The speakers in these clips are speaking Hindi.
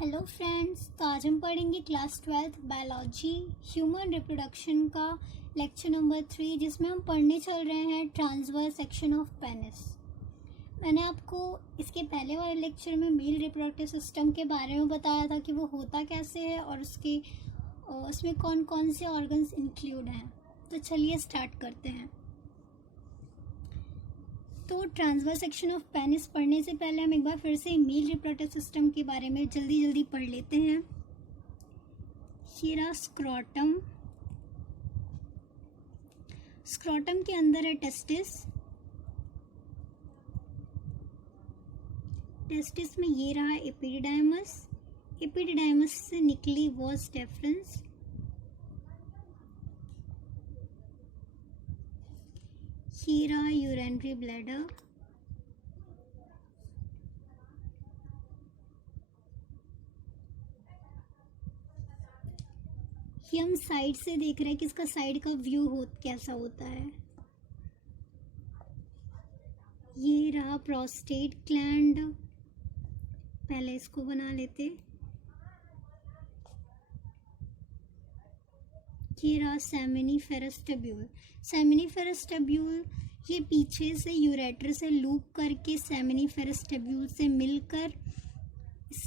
हेलो फ्रेंड्स, तो आज हम पढ़ेंगे class 12th biology human reproduction का लेक्चर नंबर 3, जिसमें हम पढ़ने चल रहे हैं ट्रांसवर्स सेक्शन ऑफ पेनिस। मैंने आपको इसके पहले वाले लेक्चर में मेल रिप्रोडक्टिव सिस्टम के बारे में बताया था कि वो होता कैसे है और उसमें कौन कौन से ऑर्गन्स इंक्लूड हैं। तो चलिए स्टार्ट करते हैं। तो ट्रांसवर्स सेक्शन ऑफ पेनिस पढ़ने से पहले हम एक बार फिर से मेल रिप्रोडक्टिव सिस्टम के बारे में जल्दी पढ़ लेते हैं। ये रहा स्क्रोटम। स्क्रोटम के अंदर है टेस्टिस। टेस्टिस में ये रहा एपिडिडाइमस। एपिडिडाइमस से निकली वॉस डेफरेंस। ये रहा यूरिनरी ब्लैडर। ये हम साइड से देख रहे हैं कि इसका साइड का व्यू कैसा होता है। ये रहा प्रोस्टेट ग्लैंड। पहले इसको बना लेते। ये रहा सेमिनिफेरस ट्यूब्यूल। सेमिनिफेरस ट्यूब्यूल ये पीछे से यूरेटर से लूप करके सेमिनिफेरस ट्यूब्यूल से मिलकर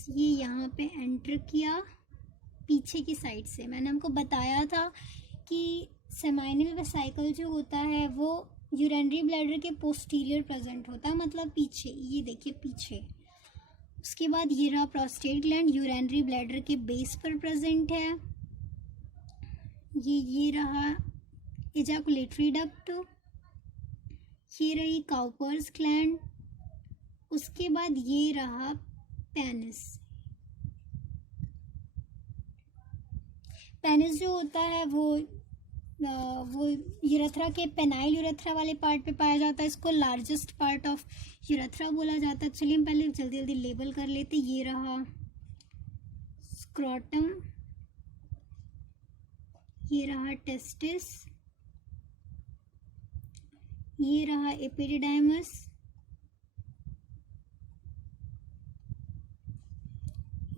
ये यहाँ पे एंटर किया पीछे की साइड से। मैंने हमको बताया था कि सेमाइनल वेसिकल जो होता है वो यूरिनरी ब्लैडर के पोस्टीरियर प्रेजेंट होता है, मतलब पीछे। ये देखिए पीछे। उसके बाद ये रहा प्रोस्टेट ग्लैंड, यूरिनरी ब्लैडर के बेस पर प्रेजेंट है। ये रहा एजाकुलेटरी डक्ट। ये रही काउपर्स ग्लैंड। उसके बाद ये रहा पेनिस। पेनिस जो होता है वो यूरेथ्रा के पेनाइल यूरेथ्रा वाले पार्ट पे पाया जाता है। इसको लार्जेस्ट पार्ट ऑफ यूरेथ्रा बोला जाता है। चलिए हम पहले जल्दी लेबल कर लेते। ये रहा स्क्रोटम। ये रहा टेस्टिस। ये रहा एपिडिडाइमस।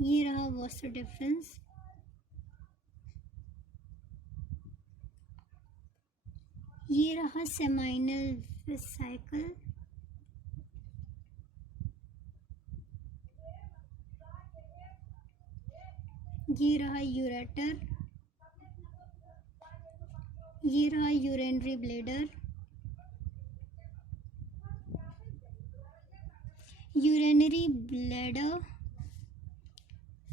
ये रहा वॉस डिफरेंस। ये रहा सेमाइनल वेसिकल। ये रहा यूरेटर। ये रहा यूरिनरी ब्लैडर। Urinary bladder.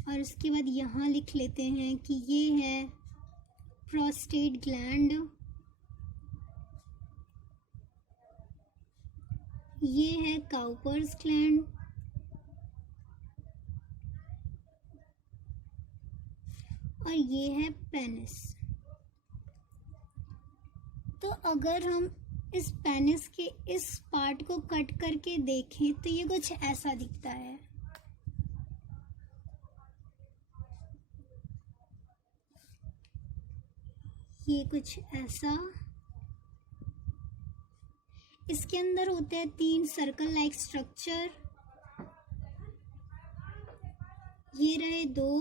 और उसके बाद यहाँ लिख लेते हैं कि ये है प्रोस्टेट ग्लैंड। ये है काउपर्स ग्लैंड। और ये है पेनिस। तो अगर हम इस पेनिस के इस पार्ट को कट करके देखें तो ये कुछ ऐसा दिखता है। ये कुछ ऐसा। इसके अंदर होते हैं 3 सर्कल लाइक स्ट्रक्चर। ये रहे 2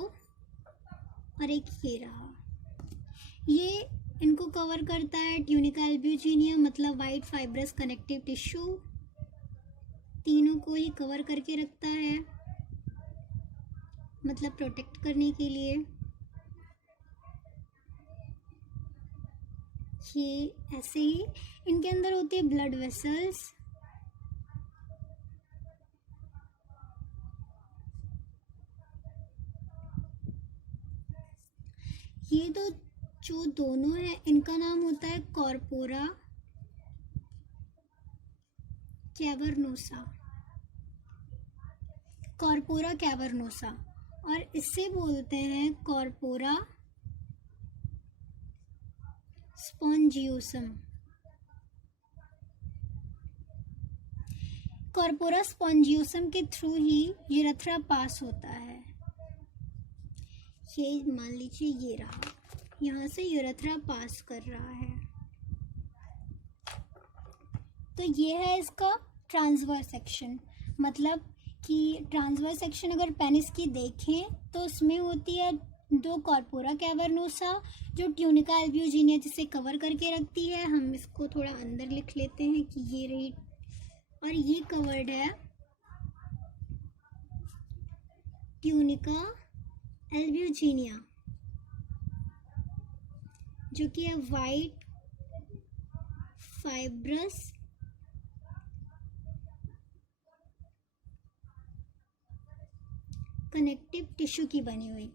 और एक ये रहा। ये इनको कवर करता है ट्यूनिका एल्ब्यूजिनिया, मतलब वाइट फाइब्रस कनेक्टिव टिश्यू। तीनों को ही कवर करके रखता है, मतलब प्रोटेक्ट करने के लिए। ये ऐसे ही इनके अंदर होते हैं ब्लड वेसल्स। ये तो जो दोनों है इनका नाम होता है कॉर्पोरा कैवर्नोसा। Corpora cavernosa. और इसे बोलते हैं कॉर्पोरा स्पॉन्जियोसम। कॉर्पोरा स्पॉन्जियोसम के थ्रू ही यूरेथ्रा पास होता है। ये मान लीजिए ये रहा, यहाँ से यूरेथ्रा पास कर रहा है। तो ये है इसका ट्रांसवर्स सेक्शन, मतलब कि ट्रांसवर्स सेक्शन अगर पेनिस की देखें तो उसमें होती है दो कॉर्पोरा कैवर्नोसा जो ट्यूनिका एल्ब्यूजिनिया जिसे कवर करके रखती है। हम इसको थोड़ा अंदर लिख लेते हैं कि ये रही, और ये कवर्ड है ट्यूनिका एल्ब्यूजिनिया जो कि है वाइट फाइब्रस कनेक्टिव टिश्यू की बनी हुई।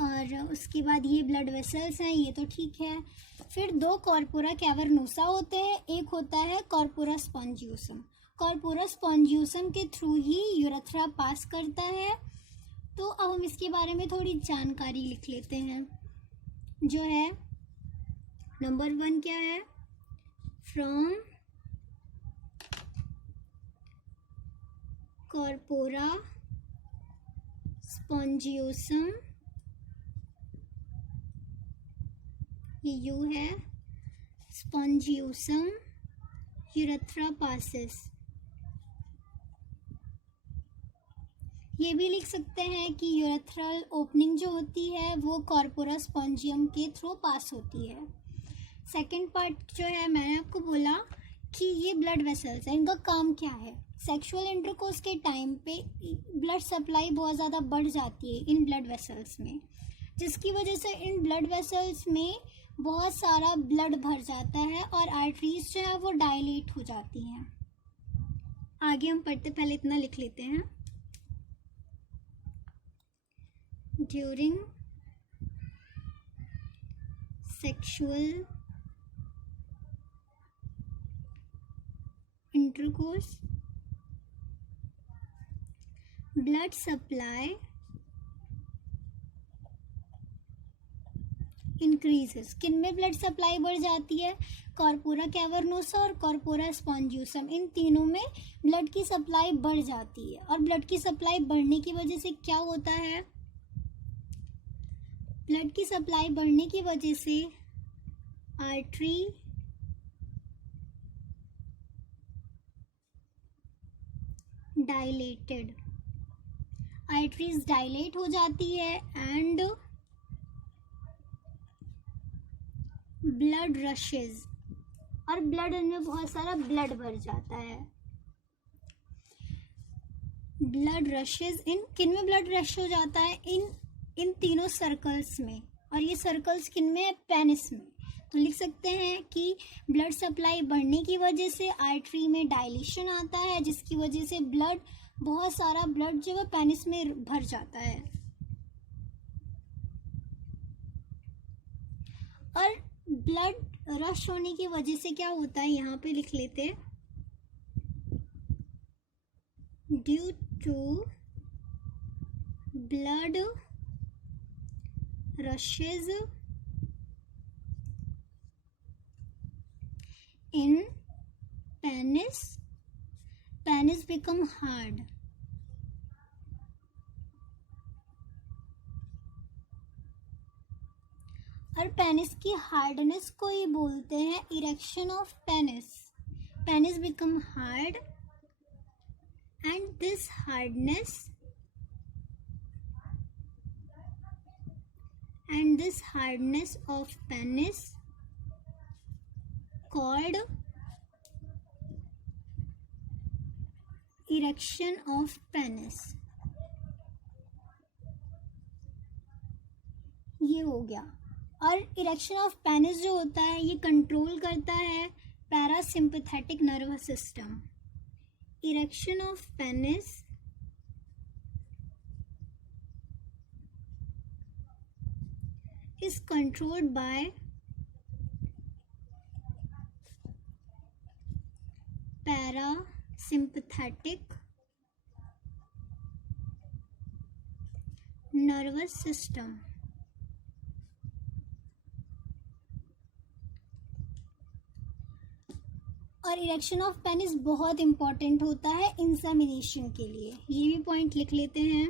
और उसके बाद ये ब्लड वेसल्स हैं, ये तो ठीक है। फिर दो कॉर्पोरा कैवर्नोसा होते हैं, एक होता है कॉर्पोरा स्पॉन्जियोसम। कॉर्पोरा स्पॉन्जियोसम के थ्रू ही यूरेथ्रा पास करता है। तो अब हम इसके बारे में थोड़ी जानकारी लिख लेते हैं, जो है नंबर 1 क्या है, फ्रॉम कॉर्पोरा स्पॉन्जियोसम, ये यू है, स्पॉन्जियोसम यूरेथ्रा पासिस। ये भी लिख सकते हैं कि यूरेथ्रल ओपनिंग जो होती है वो कॉर्पोरा स्पॉन्जियम के थ्रू पास होती है। सेकंड पार्ट जो है, मैंने आपको बोला कि ये ब्लड वेसल्स है, इनका काम क्या है। सेक्सुअल इंटरकोर्स के टाइम पे ब्लड सप्लाई बहुत ज़्यादा बढ़ जाती है इन ब्लड वेसल्स में, जिसकी वजह से इन ब्लड वेसल्स में बहुत सारा ब्लड भर जाता है और आर्टरीज जो है वो डायलेट हो जाती हैं। आगे हम पढ़ते, पहले इतना लिख लेते हैं। During sexual intercourse blood supply increases. किन में ब्लड सप्लाई बढ़ जाती है, कॉर्पोरा कैवर्नोसा और कॉर्पोरा स्पॉन्जियोसम, इन तीनों में ब्लड की सप्लाई बढ़ जाती है। और ब्लड की सप्लाई बढ़ने की वजह से क्या होता है, ब्लड की सप्लाई बढ़ने की वजह से आर्टरी डायलेटेड, आर्टरीज डायलेट हो जाती है एंड ब्लड रशेज, और ब्लड में बहुत सारा ब्लड भर जाता है। ब्लड रशेज, इन किन में ब्लड रश हो जाता है, इन तीनों सर्कल्स में, और ये सर्कल्स किन में है, पेनिस में। तो लिख सकते हैं कि ब्लड सप्लाई बढ़ने की वजह से आर्टरी में डायलेशन आता है, जिसकी वजह से ब्लड, बहुत सारा ब्लड जो है पेनिस में भर जाता है। और ब्लड रश होने की वजह से क्या होता है, यहाँ पे लिख लेते हैं, due to blood rushes in penis, penis become hard. और पेनिस की हार्डनेस को ही बोलते हैं erection of penis. Penis become hard and this hardness of penis called erection of penis। ये हो गया। और इरेक्शन ऑफ पेनिस जो होता है ये कंट्रोल करता है parasympathetic nervous system. Erection of penis is controlled by parasympathetic nervous system। और इरेक्शन ऑफ पेनिस बहुत इंपॉर्टेंट होता है इंसेमिनेशन के लिए, ये भी पॉइंट लिख लेते हैं।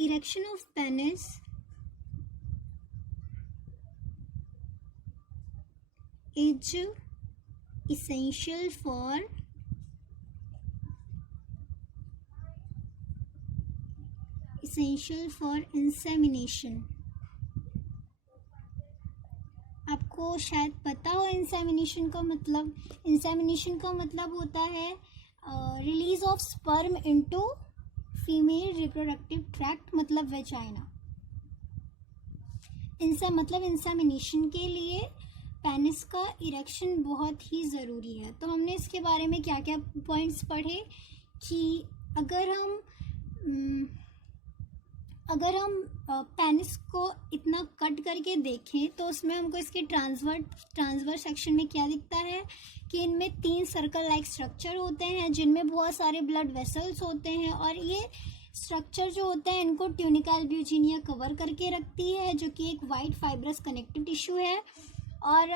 Erection of penis is essential for essential for insemination. आपको शायद पता हो इंसेमिनेशन का मतलब. इंसेमिनेशन का मतलब होता है release of sperm into female reproductive tract, मतलब वेजाइना. मतलब इंसेमिनेशन के लिए पेनिस का इरेक्शन बहुत ही ज़रूरी है. तो हमने इसके बारे में क्या क्या पॉइंट्स पढ़े कि अगर हम पेनिस को इतना कट करके देखें तो उसमें हमको इसके ट्रांसवर्स सेक्शन में क्या दिखता है कि इनमें 3 सर्कल लाइक स्ट्रक्चर होते हैं जिनमें बहुत सारे ब्लड वेसल्स होते हैं, और ये स्ट्रक्चर जो होते हैं इनको ट्यूनिका अल्ब्यूजिनिया कवर करके रखती है, जो कि एक वाइट फाइब्रस कनेक्टिव टिश्यू है. और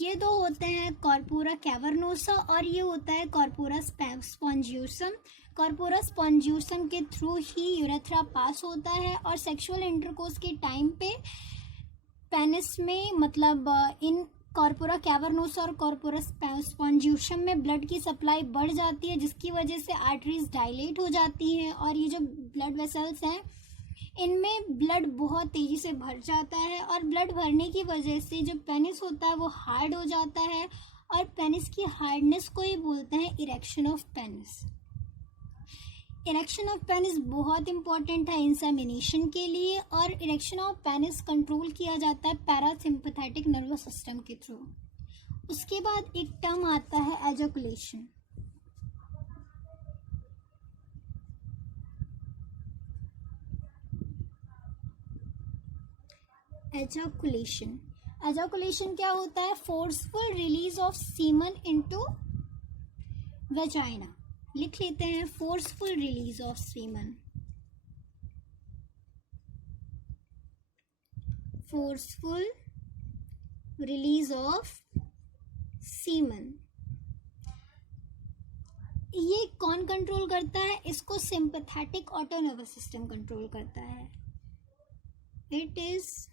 ये 2 होते हैं कॉर्पोरा कैवर्नोसा, और ये होता है कॉर्पोरा स्पॉन्जियोसम. कॉर्पोरा स्पॉन्जियोसम के थ्रू ही यूरेथ्रा पास होता है, और सेक्सुअल इंटरकोर्स के टाइम पे पेनिस में मतलब इन कॉर्पोरा कैवर्नोसा और कॉर्पोरा स्पॉन्जियोसम में ब्लड की सप्लाई बढ़ जाती है, जिसकी वजह से आर्टरीज डायलेट हो जाती हैं, और ये जो ब्लड वेसल्स हैं इनमें ब्लड बहुत तेज़ी से भर जाता है, और ब्लड भरने की वजह से जो पेनिस होता है वो हार्ड हो जाता है, और पेनिस की हार्डनेस को ही बोलते हैं erection of penis. Erection of penis बहुत इंपॉर्टेंट है इंसेमिनेशन के लिए, और इरेक्शन ऑफ पेनिस कंट्रोल किया जाता है पैरासिम्पैथेटिक नर्वस सिस्टम के थ्रू. उसके बाद एक टर्म आता है एजैकुलेशन. एजैकुलेशन क्या होता है? Forceful release of semen into vagina. लिख लेते हैं, forceful release of semen. Forceful release of semen. ये कौन कंट्रोल करता है? इसको सिंपैथेटिक ऑटोनर्वस सिस्टम कंट्रोल करता है. It is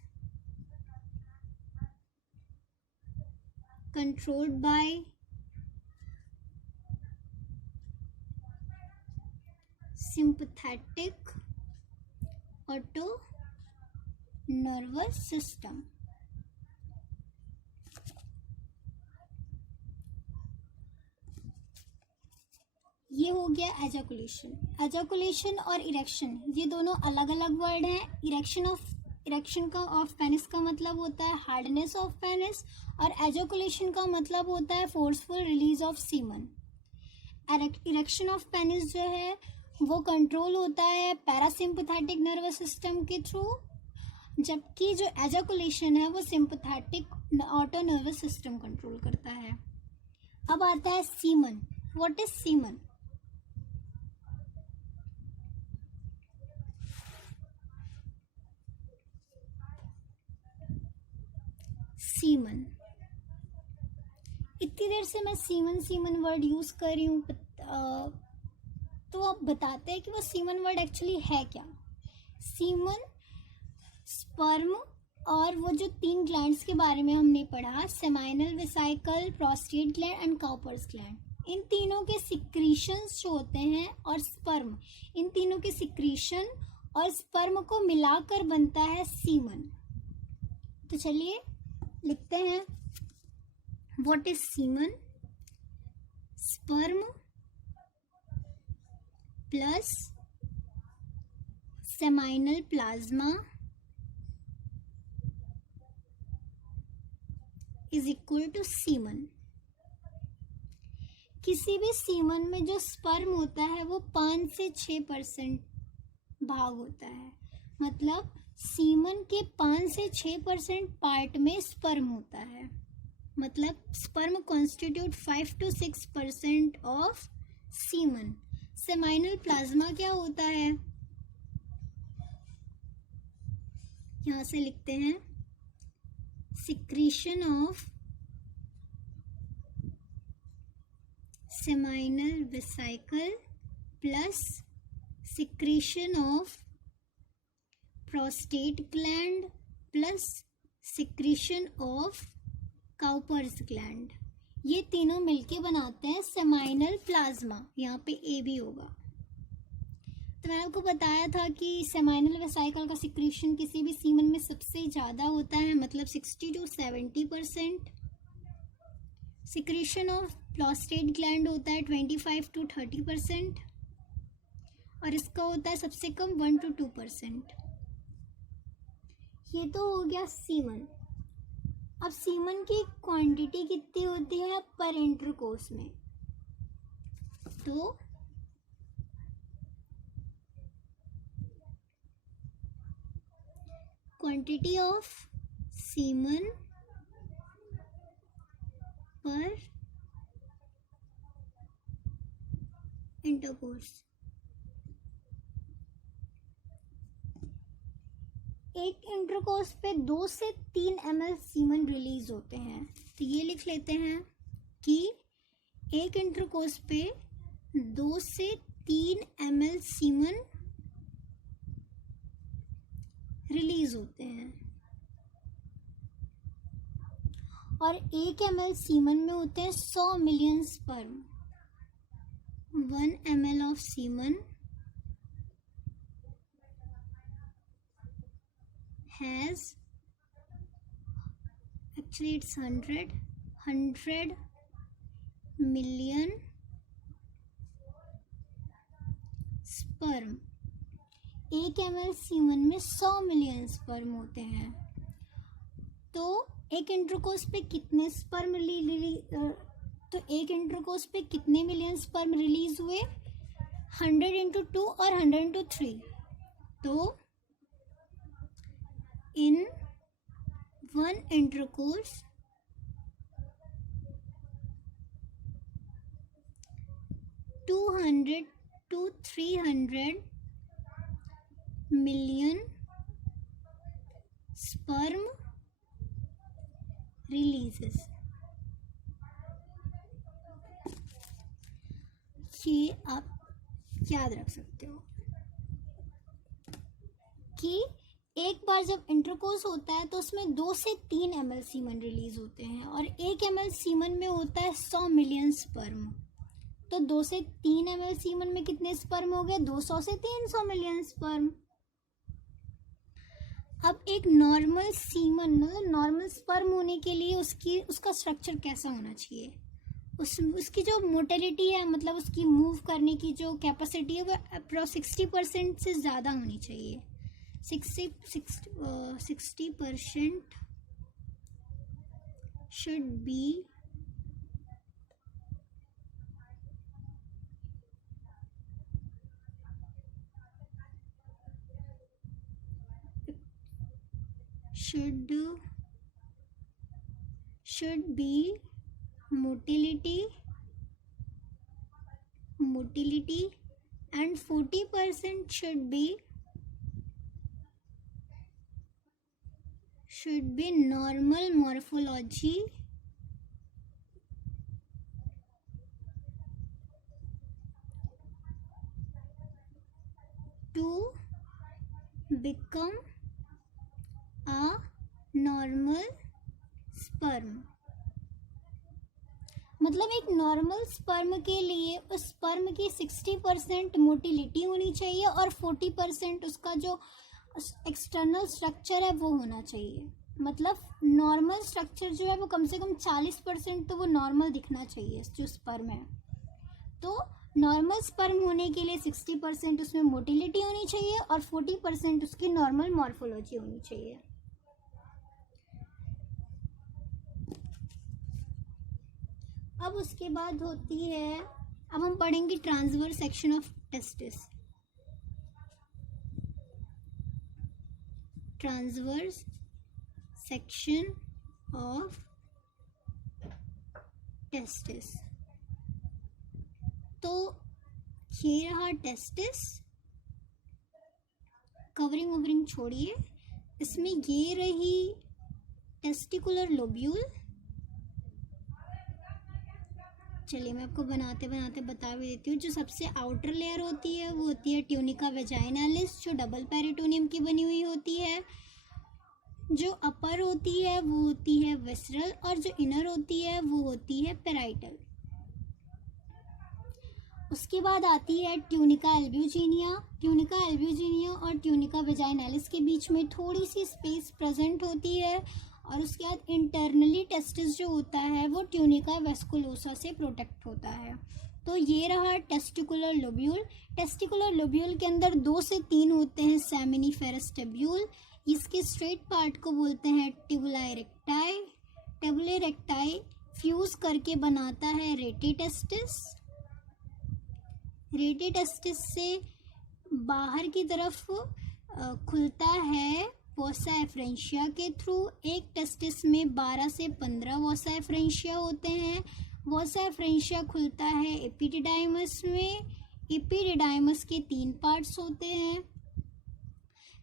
controlled by sympathetic autonervous system. ये हो गया एजैकुलेशन. एजैकुलेशन और इरेक्शन ये दोनों अलग अलग वर्ड हैं. इरेक्शन का ऑफ पेनिस का मतलब होता है हार्डनेस ऑफ पेनिस, और एजैकुलेशन का मतलब होता है forceful release of semen. Erection of penis जो है वो कंट्रोल होता है पैरासिम्पैथेटिक नर्वस सिस्टम के थ्रू, जबकि जो एजैकुलेशन है वो sympathetic auto nervous system control करता है. अब आता है semen. What is semen? Semen. इतनी देर से मैं सीमन वर्ड यूज कर रही हूँ, तो आप बताते हैं कि वो सीमन वर्ड एक्चुअली है क्या. सीमन स्पर्म और वो जो 3 ग्लैंड्स के बारे में हमने पढ़ा, seminal vesicle, prostate gland and Cowper's gland, इन तीनों के सिक्रीशंस जो होते हैं और स्पर्म, इन तीनों के सिक्रीशन और स्पर्म को मिलाकर बनता है सीमन. तो चलिए लिखते हैं, what is semen? Sperm plus seminal plasma is equal to semen. किसी भी सीमन में जो स्पर्म होता है वो 5 से 6% भाग होता है. मतलब सीमन के 5 से 6% पार्ट में स्पर्म होता है. मतलब sperm constitute 5 to 6% of semen. Seminal plasma क्या होता है? यहां से लिखते हैं, secretion of seminal vesicle plus secretion of prostate gland plus secretion of Cowper's gland. ये तीनों मिलके बनाते हैं सेमाइनल प्लाज्मा. यहाँ पे ए भी होगा. तो मैंने आपको बताया था कि सेमाइनल वेसिकल का सिक्रीशन किसी भी सीमन में सबसे ज़्यादा होता है, मतलब 60 to 70%। Secretion of prostate gland होता है 25 to 30%, और इसका होता है सबसे कम 1 to 2%। ये तो हो गया सीमन। अब सीमन की क्वांटिटी कितनी होती है पर इंटरकोर्स में, तो क्वांटिटी ऑफ सीमन पर इंटरकोर्स। एक इंटरकोर्स पे 2 से 3 ml सीमन रिलीज होते हैं। तो ये लिख लेते हैं कि एक इंटरकोर्स पे 2 से 3 ml सीमन रिलीज होते हैं, और 1 ml सीमन में होते हैं 100 million sperm. 1 ml of semen has, actually it's 100 million sperm. 1 ml semen में 100 मिलियन स्पर्म होते हैं। तो एक इंटरकोर्स पे कितने स्पर्म तो एक इंटरकोर्स पे कितने मिलियन स्पर्म रिलीज हुए? 100 into 2 और 100 into 3। तो in one intercourse 200 to 300 million sperm releases। ये आप याद रख सकते हो कि एक बार जब इंटरकोर्स होता है तो उसमें 2 से 3 ml सीमन रिलीज होते हैं, और 1 ml सीमन में होता है 100 मिलियन स्पर्म। तो 2 से 3 ml सीमन में कितने स्पर्म हो गए? 200 से 300 मिलियन स्पर्म। अब एक नॉर्मल सीमन, मतलब नॉर्मल स्पर्म होने के लिए उसका स्ट्रक्चर कैसा होना चाहिए? उसकी जो मोटिलिटी है, मतलब उसकी मूव करने की जो कैपेसिटी है, वो अप्रॉक्स 60% से ज़्यादा होनी चाहिए। 60% should be motility and 40% should be normal morphology to become a normal sperm। मतलब एक नॉर्मल स्पर्म के लिए उस स्पर्म की 60% मोटिलिटी होनी चाहिए और 40% उसका जो एक्सटर्नल स्ट्रक्चर है वो होना चाहिए। मतलब नॉर्मल स्ट्रक्चर जो है वो कम से कम 40% तो वो नॉर्मल दिखना चाहिए जो स्पर्म है। तो नॉर्मल स्पर्म होने के लिए 60% उसमें मोटिलिटी होनी चाहिए और 40% उसकी नॉर्मल मॉर्फोलॉजी होनी चाहिए। अब उसके बाद होती है, अब हम पढ़ेंगे transverse section of testis. Transverse section of testis. तो ये रहा टेस्टिस। कवरिंग ववरिंग छोड़िए, इसमें ये रही टेस्टिकुलर लोब्यूल। चलिए मैं आपको बनाते बनाते बता भी देती हूँ। जो सबसे आउटर लेयर होती है वो होती है ट्यूनिका वेजाइनालिस, जो डबल पेरिटोनियम की बनी हुई होती है। जो अपर होती है वो होती है विसरल, और जो इनर होती है वो होती है पेराइटल। उसके बाद आती है ट्यूनिका एल्ब्यूजिनिया। ट्यूनिका एल्ब्यूजिनिया और ट्यूनिका वेजाइनालिस के बीच में थोड़ी सी स्पेस प्रेजेंट होती है, और उसके बाद इंटरनली टेस्टिस जो होता है वो ट्यूनिका वेस्कुलोसा से प्रोटेक्ट होता है। तो ये रहा टेस्टिकुलर लोब्यूल। टेस्टिकुलर लोब्यूल के अंदर 2 से 3 होते हैं सेमिनिफेरस टेब्यूल। इसके स्ट्रेट पार्ट को बोलते हैं ट्यूबुलाई रेक्टाई। ट्यूबुलाई रेक्टाई फ्यूज करके बनाता है रेटिटेस्टिस। रेटिटेस्टिस से बाहर की तरफ खुलता है वोसा एफ्रेंशिया के थ्रू। एक टेस्टिस में 12 से 15 वोसा एफ्रेंशिया होते हैं। वोसा एफ्रेंशिया खुलता है एपिडिडाइमस में। एपिडिडाइमस के 3 पार्ट्स होते हैं।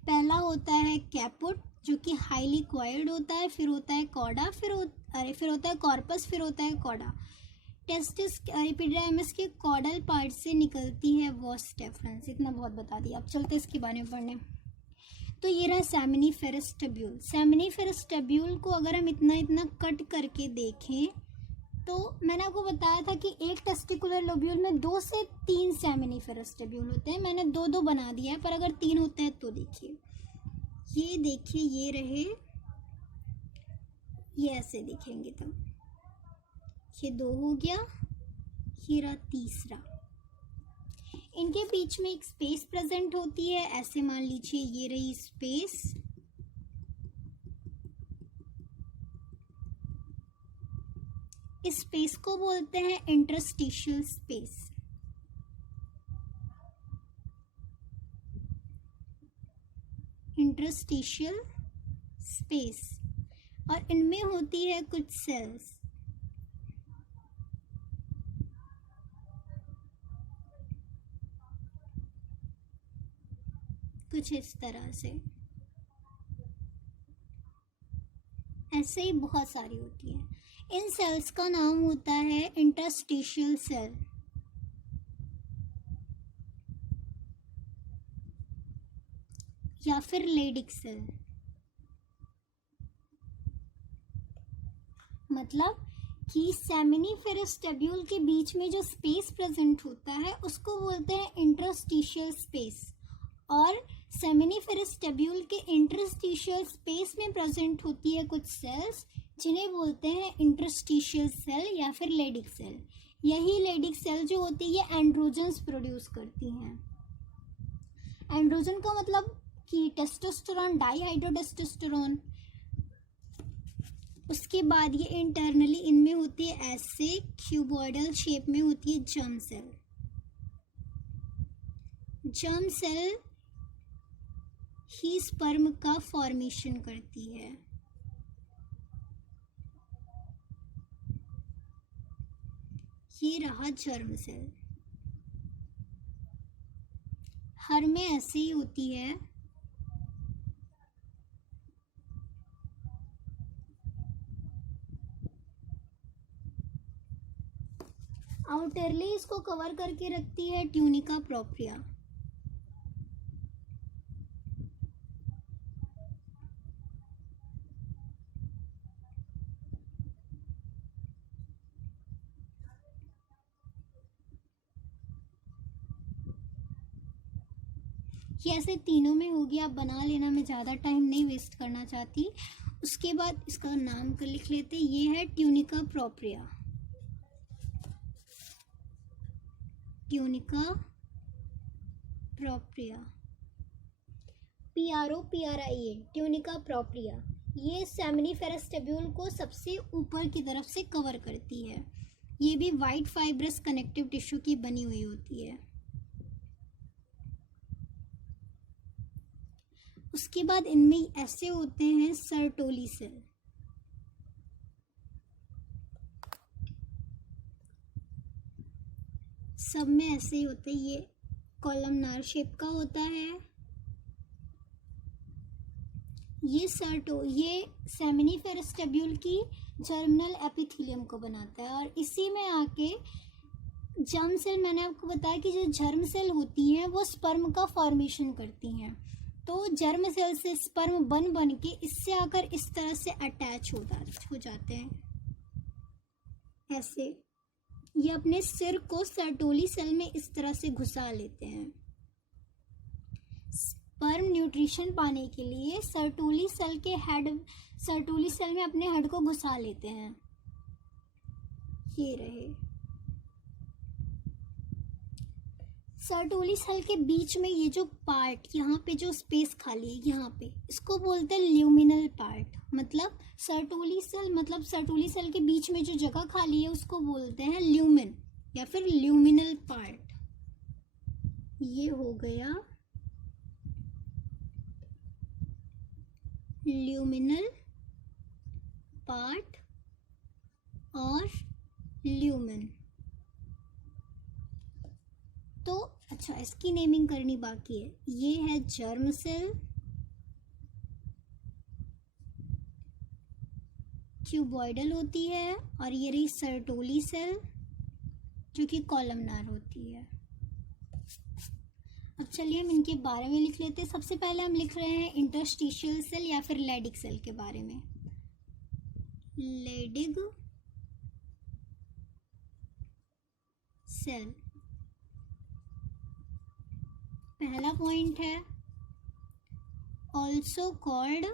पहला होता है कैपुट जो कि हाईली कॉइल्ड होता है, फिर होता है कॉडा, फिर होता है कॉर्पस, फिर होता है कॉडा। टेस्टिस एपिडिडाइमस के कॉडल पार्ट से निकलती है वॉस डेफरेंस। इतना बहुत बता दिया, अब चलते इसके बारे में पढ़ने। तो ये रहा सेमिनिफेरस टेब्यूल। सेमिनिफेरस टेब्यूल को अगर हम इतना इतना कट करके देखें तो मैंने आपको बताया था कि एक टेस्टिकुलर लोब्यूल में 2 से 3 सेमिनिफेरस टेब्यूल होते हैं। मैंने 2 बना दिया है, पर अगर 3 होते हैं तो देखिए, ये रहे, ये ऐसे दिखेंगे तब। ये 2 हो गया, ये रहा तीसरा। इनके बीच में एक स्पेस प्रेजेंट होती है, ऐसे मान लीजिए ये रही स्पेस। इस स्पेस को बोलते हैं इंटरस्टिशियल स्पेस। इंटरस्टिशियल स्पेस, और इनमें होती है कुछ सेल्स। कुछ इस तरह से, ऐसे ही बहुत सारी होती है। इन सेल्स का नाम होता है इंटरस्टिशियल सेल। या फिर लेडिक सेल। मतलब कि सेमिनिफेरस टेब्यूल के बीच में जो स्पेस प्रेजेंट होता है उसको बोलते हैं इंटरस्टिशियल स्पेस, और सेमिनिफेरस टेब्यूल के इंटरस्टिशियल स्पेस में प्रेजेंट होती है कुछ सेल्स जिन्हें बोलते हैं इंटरस्टिशियल सेल या फिर लेडिक सेल। यही लेडिक सेल जो होती है ये एंड्रोजन्स प्रोड्यूस करती हैं। एंड्रोजन का मतलब कि टेस्टोस्टेरोन, डाईहाइड्रोटेस्टोस्टेरोन। उसके बाद ये इंटरनली इनमें होती है ऐसे क्यूबॉइडल शेप में होती है जर्म सेल। जर्म सेल ही स्पर्म का फॉर्मेशन करती है। ये रहा जर्म सेल। हर में ऐसे ही होती है। आउटरली इसको कवर करके रखती है ट्यूनिका प्रोप्रिया। ये ऐसे तीनों में होगी, आप बना लेना, मैं ज़्यादा टाइम नहीं वेस्ट करना चाहती। उसके बाद इसका नाम कर लिख लेते, ये है tunica propria. Tunica propria, PROPRIA, tunica propria. ये सेमिनिफेरस टेब्यूल को सबसे ऊपर की तरफ से कवर करती है। ये भी वाइट फाइब्रस कनेक्टिव टिश्यू की बनी हुई होती है। उसके बाद इनमें ऐसे होते हैं सर्टोली सेल। सब में ऐसे ही होते हैं। ये कॉलमनार शेप का होता है। ये सेमिनिफेरस टेब्यूल की जर्मिनल एपिथेलियम को बनाता है, और इसी में आके जर्म सेल, मैंने आपको बताया कि जो जर्म सेल होती हैं वो स्पर्म का फॉर्मेशन करती हैं। तो जर्म सेल से स्पर्म बन के इससे आकर इस तरह से अटैच हो जाते हैं ऐसे। ये अपने सिर को सर्टोली सेल में इस तरह से घुसा लेते हैं। स्पर्म न्यूट्रिशन पाने के लिए सर्टोली सेल में अपने हेड को घुसा लेते हैं। ये रहे सर्टोली सेल के बीच में ये जो पार्ट, यहाँ पे जो स्पेस खाली है यहाँ पे, इसको बोलते हैं ल्यूमिनल पार्ट। मतलब सर्टोली सेल के बीच में जो जगह खाली है उसको बोलते हैं ल्यूमिन या फिर ल्यूमिनल पार्ट। ये हो गया ल्यूमिनल पार्ट और ल्यूमिन। तो अच्छा, इसकी नेमिंग करनी बाकी है। ये है जर्म सेल, क्यूबॉइडल होती है, और ये रही सर्टोली सेल जो कि कॉलमनार होती है। अब चलिए हम इनके बारे में लिख लेते हैं। सबसे पहले हम लिख रहे हैं इंटरस्टिशियल सेल या फिर लेडिग सेल के बारे में। लेडिग सेल पहला पॉइंट है, ऑल्सो कॉल्ड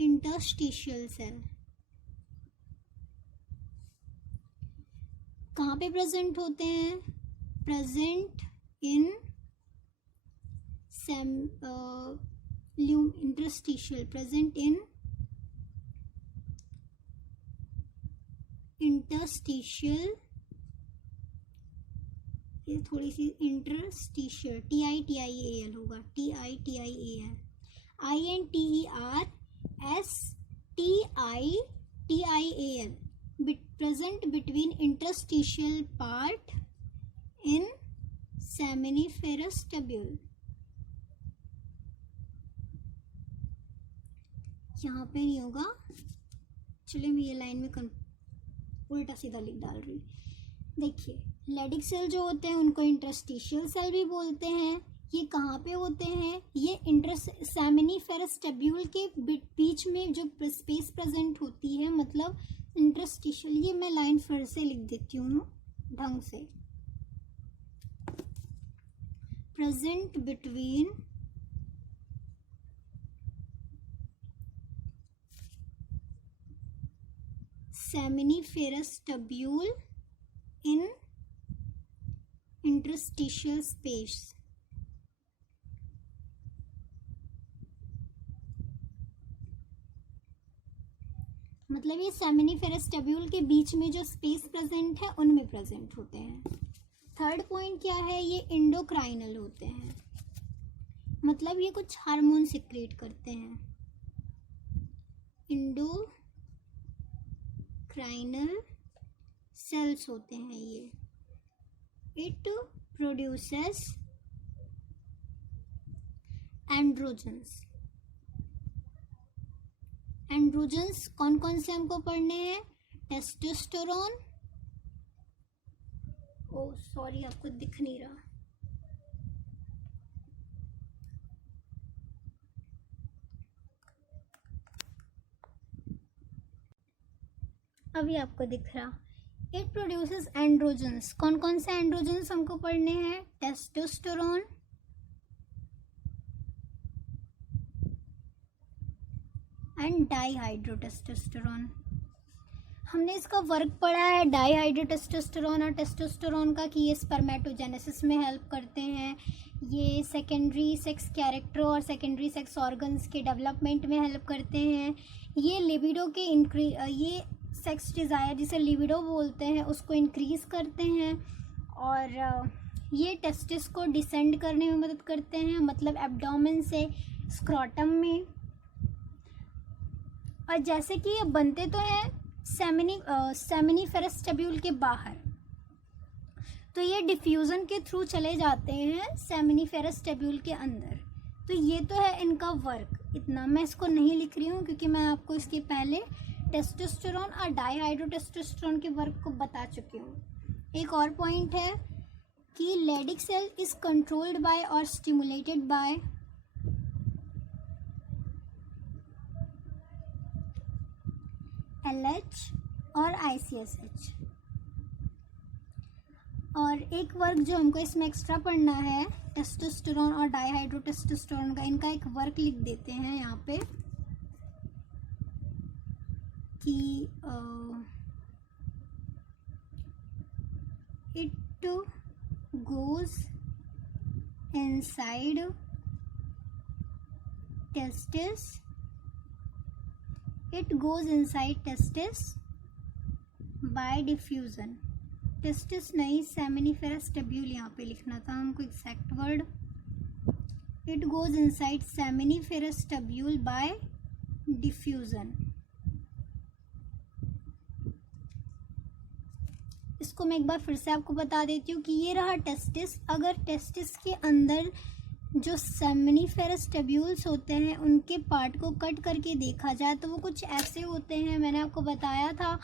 इंटरस्टिशियल सेल। कहाँ पे प्रेजेंट होते हैं? Present in interstitial, present in interstitial, ये थोड़ी सी इंटरस्टिशियल, TITIAL होगा, TITIAL, INTERSTITIAL, present between interstitial part in seminiferous tubule। यहाँ पे नहीं होगा, चलिए मैं ये लाइन में उल्टा सीधा लिख डाल रही। देखिए लेडिग सेल जो होते हैं उनको इंटरस्टिशियल सेल भी बोलते हैं। ये कहाँ पे होते हैं? ये सेमिनिफेरस टब्यूल के बीच में जो स्पेस प्रेजेंट होती है, मतलब इंटरस्टिशियल। ये मैं लाइन फिर से लिख देती हूँ ढंग से। प्रेजेंट बिटवीन सेमिनिफेरस टब्यूल इन इंटरस्टिशियल स्पेस। मतलब ये सेमिनिफेरस टब्यूल के बीच में जो स्पेस प्रेजेंट है उनमें प्रेजेंट होते हैं। थर्ड पॉइंट क्या है? ये इंडोक्राइनल होते हैं, मतलब ये कुछ हार्मोन सिक्रेट करते हैं। इंडोक्राइनल सेल्स होते हैं ये। It produces androgens. एंड्रोजन्स कौन कौन से हमको पढ़ने हैं? टेस्टोस्टेरोन, ओ सॉरी आपको दिख नहीं रहा, अभी आपको दिख रहा। It produces androgens. कौन कौन से एंड्रोजन्स हमको पढ़ने हैं? Testosterone, and dihydrotestosterone. हमने इसका वर्क पढ़ा है डाईहाइड्रोटेस्टोस्टेरोन और टेस्टोस्टेरोन का, कि ये स्पर्मेटोजेनेसिस में हेल्प करते हैं, ये सेकेंडरी सेक्स कैरेक्टर और सेकेंडरी सेक्स ऑर्गन्स के डेवलपमेंट में हेल्प करते हैं, ये लिबिडो के ये सेक्स डिज़ायर जिसे लिबिडो बोलते हैं उसको इंक्रीज़ करते हैं, और ये टेस्टिस को डिसेंड करने में मदद करते हैं, मतलब एब्डोमेन से स्क्रोटम में। और जैसे कि ये बनते तो हैं सेमिनिफेरस टब्यूल के बाहर, तो ये डिफ्यूज़न के थ्रू चले जाते हैं सेमिनिफेरस टब्यूल के अंदर। तो ये तो है इनका वर्क। इतना मैं इसको नहीं लिख रही हूँ क्योंकि मैं आपको इसके पहले टेस्टोस्टेरोन और डाईहाइड्रोटेस्टोस्टेरोन के वर्क को बता चुकी हूँ। एक और पॉइंट है कि Leydig cell is controlled by और स्टिमुलेटेड बाय LH और ICSH। और एक वर्क जो हमको इसमें एक्स्ट्रा पढ़ना है, टेस्टोस्टेरोन और डाईहाइड्रोटेस्टोस्टेरोन का, इनका एक वर्क लिख देते हैं यहाँ पे कि it goes inside testis, it goes inside testis by diffusion. Testis नहीं, सेमिनिफेरस टब्यूल यहाँ पे लिखना था हमको exact word. It goes inside seminiferous tubule by diffusion. इसको मैं एक बार फिर से आपको बता देती हूँ कि ये रहा टेस्टिस। अगर टेस्टिस के अंदर जो सेमिनिफेरस टब्यूल्स होते हैं उनके पार्ट को कट करके देखा जाए तो वो कुछ ऐसे होते हैं। मैंने आपको बताया था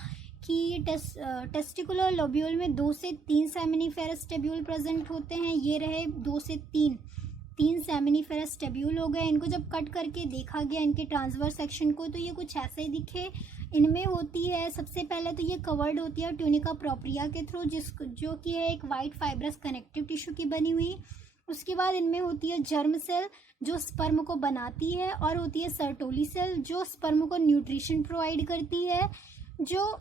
कि टेस्टिकुलर लोब्यूल में 2 से 3 सेमिनिफेरस टब्यूल प्रेजेंट होते हैं। ये रहे 2 से 3 सेमिनिफेरस टब्यूल हो गए। इनको जब कट करके देखा गया इनके ट्रांसवर्स सेक्शन को तो ये कुछ ऐसे ही दिखे। इनमें होती है सबसे पहले तो ये कवर्ड होती है ट्यूनिका प्रोप्रिया के थ्रू, जो कि है एक वाइट फाइब्रस कनेक्टिव टिश्यू की बनी हुई। उसके बाद इनमें होती है जर्म सेल जो स्पर्म को बनाती है, और होती है सर्टोली सेल जो स्पर्म को न्यूट्रिशन प्रोवाइड करती है। जो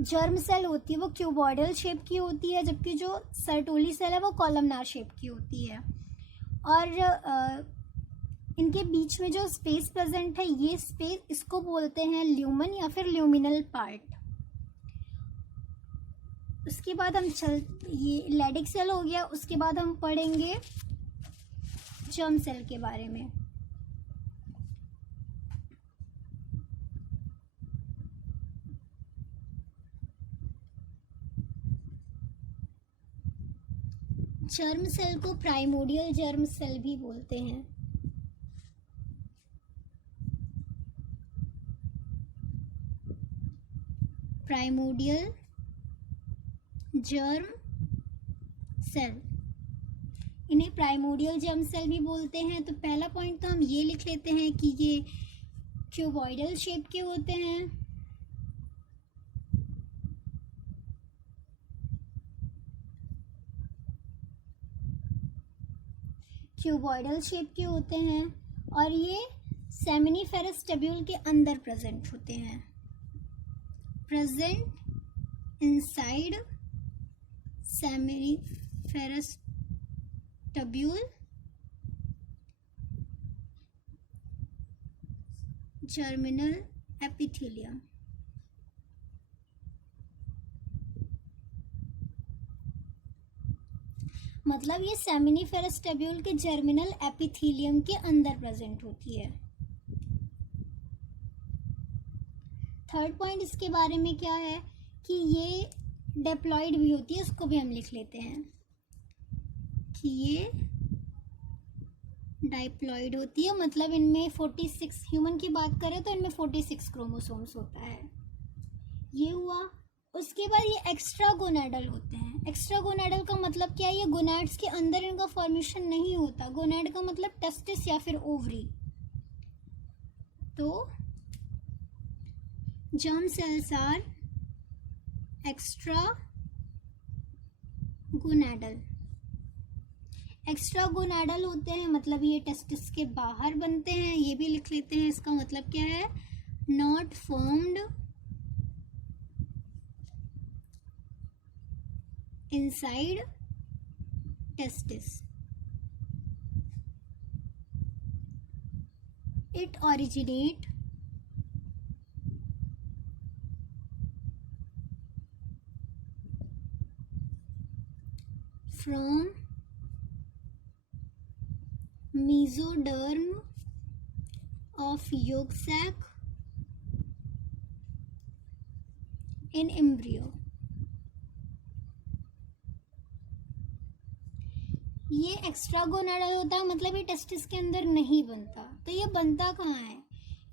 जर्म सेल होती है वो क्यूबॉइडल शेप की होती है, जबकि जो सर्टोली सेल है वो कॉलमनार शेप की होती है। और इनके बीच में जो स्पेस प्रेजेंट है, ये स्पेस, इसको बोलते हैं ल्यूमन या फिर ल्यूमिनल पार्ट। उसके बाद हम ये लेडिक सेल हो गया। उसके बाद हम पढ़ेंगे जर्म सेल के बारे में। जर्म सेल को प्राइमोडियल जर्म सेल भी बोलते हैं। प्राइमोडियल जर्म सेल, इन्हें प्राइमोडियल जर्म सेल भी बोलते हैं। तो पहला पॉइंट तो हम ये लिख लेते हैं कि ये क्यूबॉइडल शेप के होते हैं। क्यूबॉइडल शेप के होते हैं और ये सेमिनिफेरस टब्यूल के अंदर प्रेजेंट होते हैं। Present inside seminiferous tubule germinal epithelium. मतलब ये सेमिनिफेरस टब्यूल के जर्मिनल एपिथेलियम के अंदर प्रेजेंट होती है। थर्ड पॉइंट इसके बारे में क्या है कि ये डिप्लॉइड भी होती है, उसको भी हम लिख लेते हैं कि ये डाइप्लॉइड होती है। मतलब इनमें 46, ह्यूमन की बात करें तो इनमें 46 क्रोमोसोम्स होता है। ये हुआ। उसके बाद ये एक्स्ट्रा गोनाडल होते हैं। एक्स्ट्रा गोनाडल का मतलब क्या है? ये गोनाड्स के अंदर इनका फॉर्मेशन नहीं होता। गोनाड का मतलब टेस्टिस या फिर ओवरी। तो germ cells are extra gonadal। Extra gonadal होते हैं मतलब ये टेस्टिस के बाहर बनते हैं। ये भी लिख लेते हैं। इसका मतलब क्या है? Not formed inside testis. It originate from mesoderm of yolk sac in embryo। ये एक्स्ट्रा गोनाडल होता है मतलब ये टेस्टिस के अंदर नहीं बनता। तो ये बनता कहाँ है?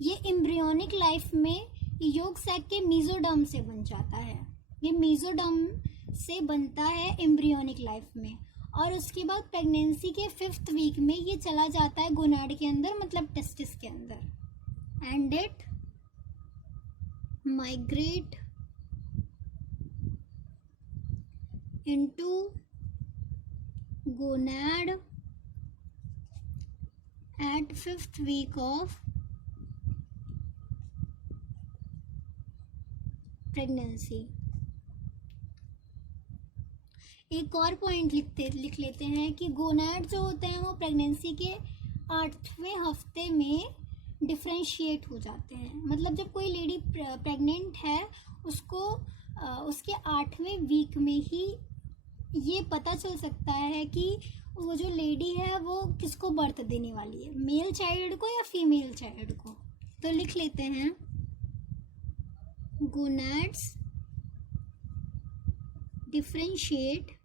ये एम्ब्रियोनिक लाइफ में यolk sac के मेसोडर्म से बन जाता है। ये मेसोडर्म से बनता है एम्ब्रियोनिक लाइफ में, और उसके बाद प्रेगनेंसी के 5th वीक में ये चला जाता है गोनाड के अंदर मतलब टेस्टिस के अंदर। And it migrate into gonad at 5th week of pregnancy। एक और पॉइंट लिख लेते हैं कि गोनाड जो होते हैं वो प्रेगनेंसी के 8वें हफ्ते में डिफ्रेंशिएट हो जाते हैं। मतलब जब कोई लेडी प्रेग्नेंट है उसको उसके 8वें वीक में ही ये पता चल सकता है कि वो जो लेडी है वो किसको बर्थ देने वाली है, मेल चाइल्ड को या फीमेल चाइल्ड को। तो लिख लेते हैं gonads differentiate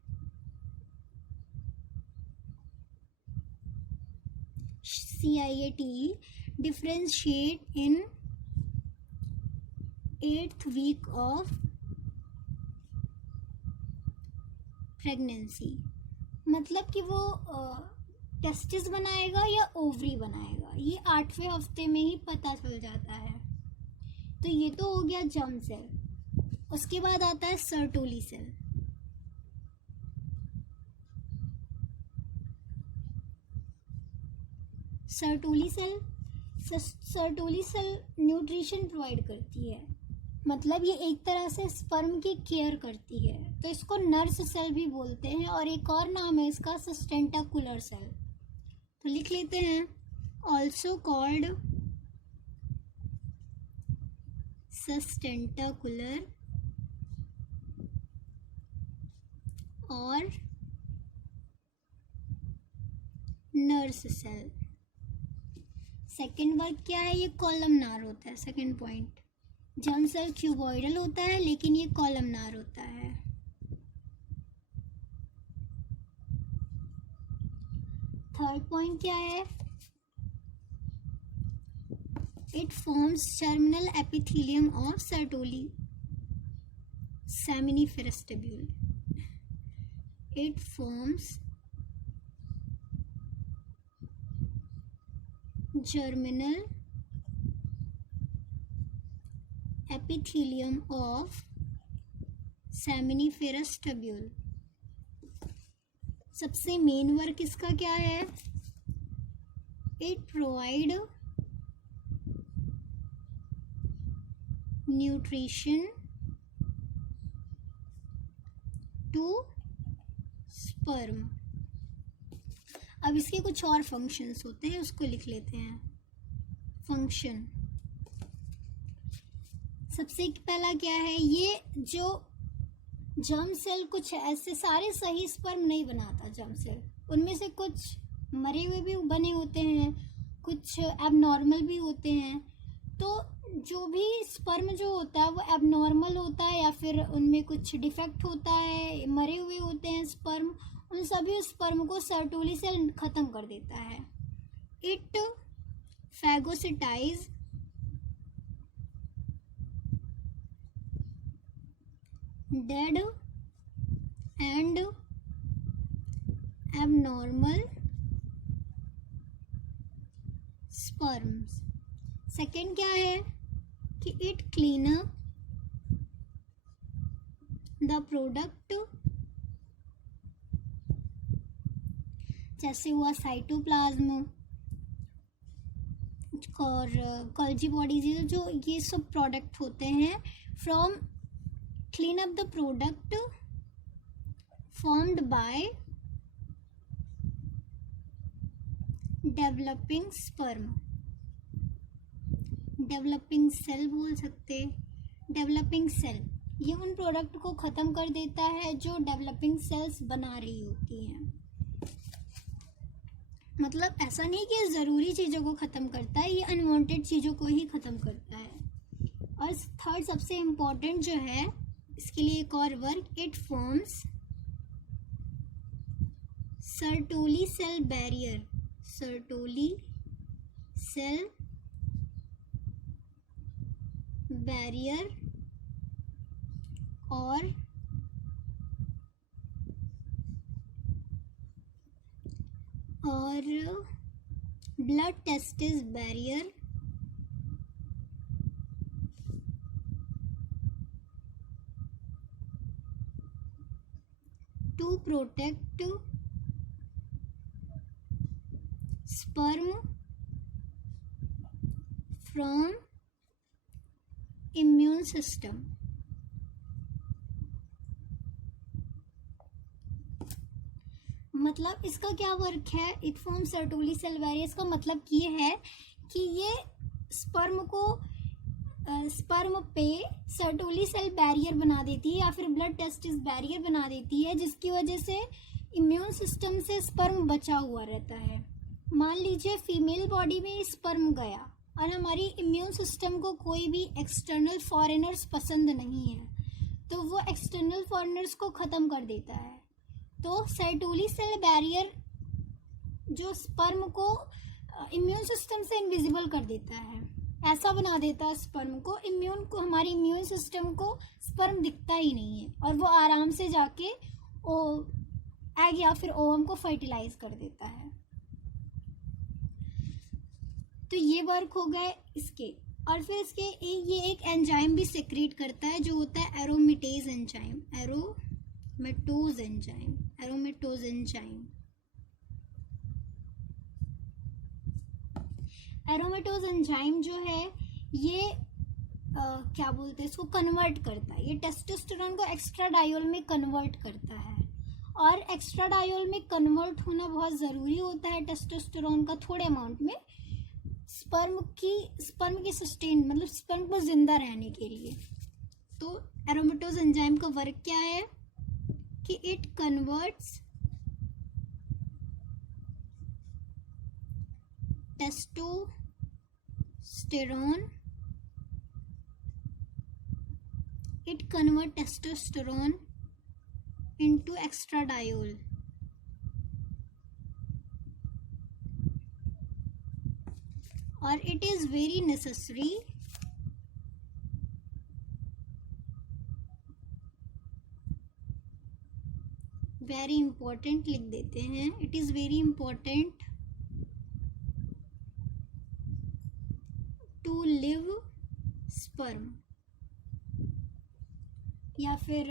CIAT differentiate in 8th week of pregnancy। मतलब कि वो टेस्टिस बनाएगा या ओवरी बनाएगा ये 8वें हफ्ते में ही पता चल जाता है। तो ये तो हो गया जर्म सेल। उसके बाद आता है Sertoli cell. Sertoli cell nutrition provide करती है। मतलब ये एक तरह से स्पर्म की केयर करती है, तो इसको नर्स सेल भी बोलते हैं। और एक और नाम है इसका सस्टेंटाकुलर सेल। तो लिख लेते हैं ऑल्सो कॉल्ड सस्टेंटाकुलर और नर्स सेल। सेकेंड वर्क क्या है, ये कॉलमनार होता है। Second point, germ cell cuboidal होता है लेकिन ये कॉलमनार होता है। थर्ड पॉइंट क्या है, it forms terminal epithelium of Sertoli seminiferous tubule. It forms germinal epithelium of seminiferous tubule। सबसे मेन वर्क इसका क्या है, it provide nutrition to sperm. अब इसके कुछ और फंक्शंस होते हैं, उसको लिख लेते हैं। फंक्शन, सबसे पहला क्या है, ये जो जर्म सेल कुछ ऐसे सारे सही स्पर्म नहीं बनाता जर्म सेल, उनमें से कुछ मरे हुए भी बने होते हैं, कुछ एबनॉर्मल भी होते हैं। तो जो भी स्पर्म जो होता है वो एबनॉर्मल होता है या फिर उनमें कुछ डिफेक्ट होता है, मरे हुए होते हैं स्पर्म, उन सभी स्पर्म को सर्टोली सेल खत्म कर देता है। It phagocytise dead and abnormal sperms. Second क्या है कि it clean up the product, जैसे हुआ साइटोप्लाज्म और गोल्जी बॉडीज, जो ये सब प्रोडक्ट होते हैं from clean up the product formed by developing sperm. Developing cell बोल सकते, डेवलपिंग सेल ये उन प्रोडक्ट को ख़त्म कर देता है जो डेवलपिंग सेल्स बना रही होती हैं। मतलब ऐसा नहीं कि ज़रूरी चीज़ों को ख़त्म करता है, ये अनवांटेड चीज़ों को ही ख़त्म करता है। और थर्ड सबसे इम्पोर्टेंट जो है, इसके लिए एक और work, it forms Sertoli cell barrier. Sertoli cell barrier और blood testis barrier protect sperm from immune system. मतलब इसका क्या वर्क है? It form Sertoli cell barrier. इसका मतलब ये है कि ये स्पर्म पे सर्टोली सेल बैरियर बना देती है या फिर ब्लड टेस्टिस बैरियर बना देती है, जिसकी वजह से इम्यून सिस्टम से स्पर्म बचा हुआ रहता है। मान लीजिए फीमेल बॉडी में स्पर्म गया और हमारी इम्यून सिस्टम को कोई भी एक्सटर्नल फॉरेनर्स पसंद नहीं है, तो वो एक्सटर्नल फॉरेनर्स को ख़त्म कर देता है। तो सर्टोली सेल बैरियर जो स्पर्म को इम्यून सिस्टम से इनविजिबल कर देता है, ऐसा बना देता है स्पर्म को, हमारी इम्यून सिस्टम को स्पर्म दिखता ही नहीं है और वो आराम से जाके एग या फिर ओवम को फर्टिलाइज कर देता है। तो ये वर्क हो गए इसके। और फिर इसके ये एक एंजाइम भी सिक्रीट करता है जो होता है एरोमेटेज एंजाइम। एरोमेटोज एंजाइम जो है ये क्या बोलते हैं इसको, कन्वर्ट करता है। ये टेस्टोस्टेरोन को एक्स्ट्राडायोल में कन्वर्ट करता है और एक्स्ट्राडायोल में कन्वर्ट होना बहुत ज़रूरी होता है टेस्टोस्टेरोन का थोड़े अमाउंट में स्पर्म की सस्टेन, मतलब स्पर्म को जिंदा रहने के लिए। तो एरोमेटोज एंजाइम का वर्क क्या है कि it converts testosterone into estradiol और it is very necessary very important लिख देते हैं, it is very important to live sperm, या फिर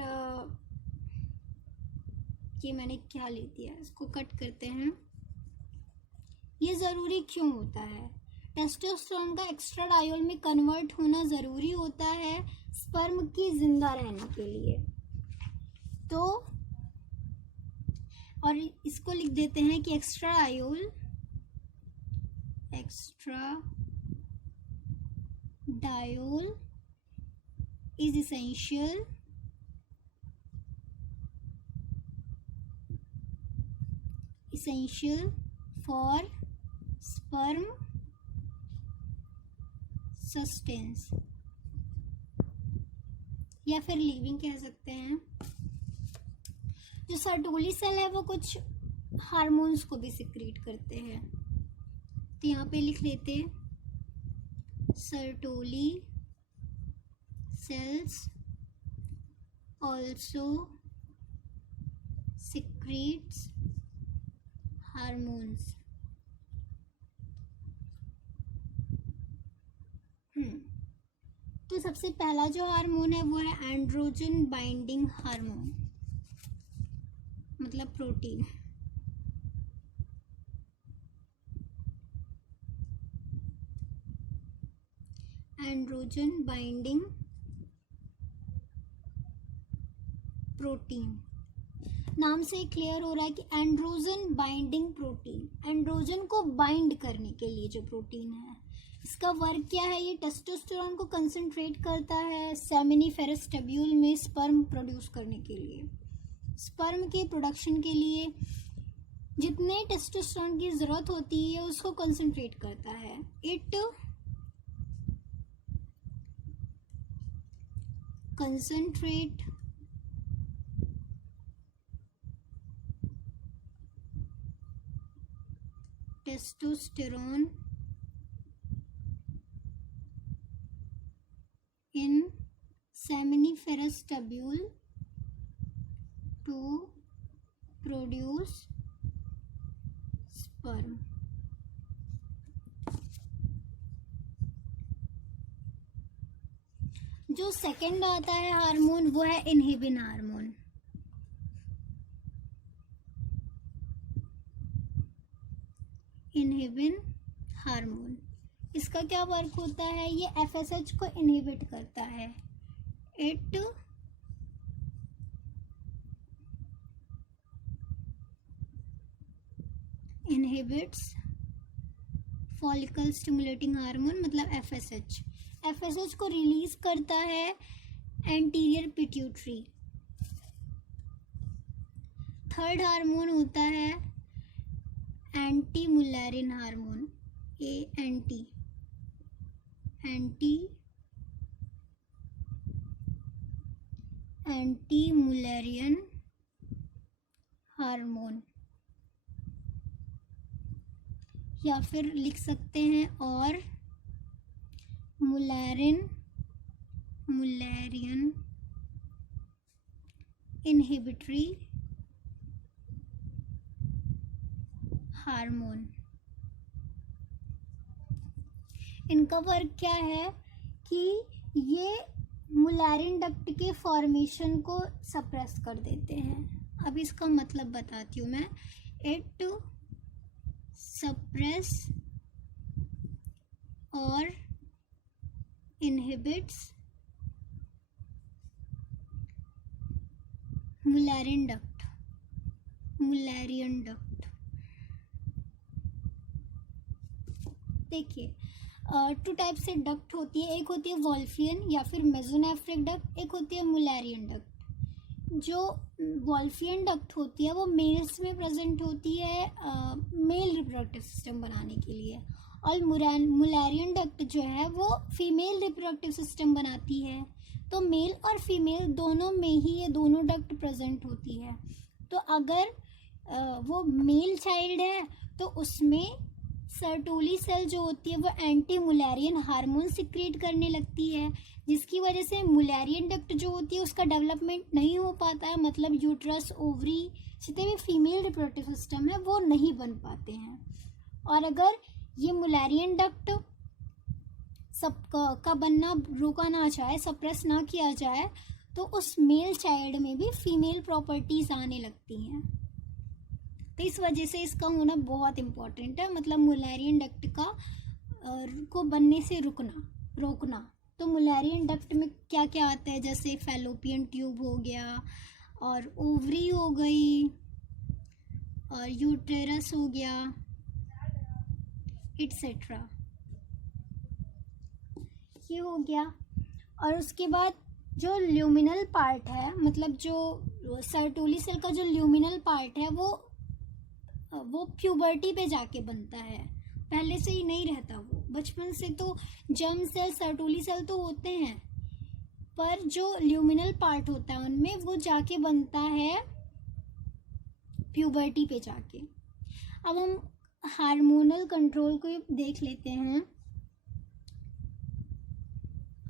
ये मैंने क्या लिख दिया, इसको कट करते हैं। ये ज़रूरी क्यों होता है? टेस्टोस्टेरोन का एक्स्ट्राडायोल में कन्वर्ट होना ज़रूरी होता है स्पर्म की जिंदा रहने के लिए। तो और इसको लिख देते हैं कि एक्स्ट्राडायोल is essential for sperm sustenance, या फिर लिविंग कह सकते हैं। जो सर्टोली सेल है वो कुछ हार्मोन्स को भी सिक्रीट करते हैं, तो यहाँ पे लिख लेते हैं Sertoli cells also secretes hormones. तो सबसे पहला जो हार्मोन है वो है एंड्रोजन बाइंडिंग हार्मोन, मतलब प्रोटीन। एंड्रोजन बाइंडिंग प्रोटीन, नाम से क्लियर हो रहा है कि एंड्रोजन बाइंडिंग प्रोटीन, एंड्रोजन को बाइंड करने के लिए जो प्रोटीन है, इसका वर्क क्या है? ये टेस्टोस्टेरोन को कंसंट्रेट करता है सेमिनिफेरस ट्यूब्यूल में स्पर्म प्रोड्यूस करने के लिए। स्पर्म के प्रोडक्शन के लिए जितने टेस्टोस्टेरोन की ज़रूरत होती है उसको कंसंट्रेट करता है। It concentrate testosterone in seminiferous tubule to produce sperm। जो सेकंड आता है हार्मोन वो है इनहिबिन हार्मोन। Inhibin hormone. इसका क्या वर्क होता है, ये एफएसएच को इनहिबिट करता है। It inhibits follicle stimulating hormone, मतलब एफएसएच। एफएसएच को रिलीज करता है एंटीरियर पिट्यूटरी। थर्ड हार्मोन होता है anti Mullerian hormone, ANT, anti Mullerian hormone, या फिर लिख सकते हैं और मुलेरियन इनहिबिटरी हार्मोन। इनका वर्क क्या है कि ये मुलेरिन डक्ट के फॉर्मेशन को सप्रेस कर देते हैं। अब इसका मतलब बताती हूँ मैं। It suppress or inhibits Mullerian duct. देखिए, टू टाइप से डक्ट होती है, एक होती है वॉल्फियन या फिर मेसोनेफ्रिक डक्ट, एक होती है मुलेरियन डक्ट। जो वॉल्फियन डक्ट होती है वो मेल्स में प्रेजेंट होती है मेल रिप्रोडक्टिव सिस्टम बनाने के लिए, और मुलेरियन डक्ट जो है वो फीमेल रिप्रोडक्टिव सिस्टम बनाती है। तो मेल और फीमेल दोनों में ही ये दोनों डक्ट प्रेजेंट होती है। तो अगर वो मेल चाइल्ड है तो उसमें सर्टोली सेल जो होती है वो एंटी मुलेरियन हार्मोन सिक्रिएट करने लगती है, जिसकी वजह से मुलेरियन डक्ट जो होती है उसका डेवलपमेंट नहीं हो पाता है, मतलब यूट्रस, ओवरी, जितने भी फीमेल रिप्रोडक्टिव सिस्टम है वो नहीं बन पाते हैं। और अगर ये मुलेरियन डक्ट सब का बनना रोका ना जाए, सप्रेस ना किया जाए, तो उस मेल चाइल्ड में भी फीमेल प्रॉपर्टीज आने लगती हैं। तो इस वजह से इसका होना बहुत इम्पोर्टेंट है, मतलब मुलेरियन डक्ट का को बनने से रोकना। तो मुलेरियन डक्ट में क्या क्या आता है, जैसे फैलोपियन ट्यूब हो गया, और ओवरी हो गई, और यूटेरस हो गया, एटसेट्रा, ये हो गया। और उसके बाद जो ल्यूमिनल पार्ट है, मतलब जो सर्टोली सेल का जो ल्यूमिनल पार्ट है वो प्यूबर्टी पे जाके बनता है, पहले से ही नहीं रहता। वो बचपन से तो जर्म सेल, सर्टोली सेल तो होते हैं, पर जो ल्यूमिनल पार्ट होता है उनमें वो जाके बनता है प्यूबर्टी पे जाके। अब हम हार्मोनल कंट्रोल को देख लेते हैं।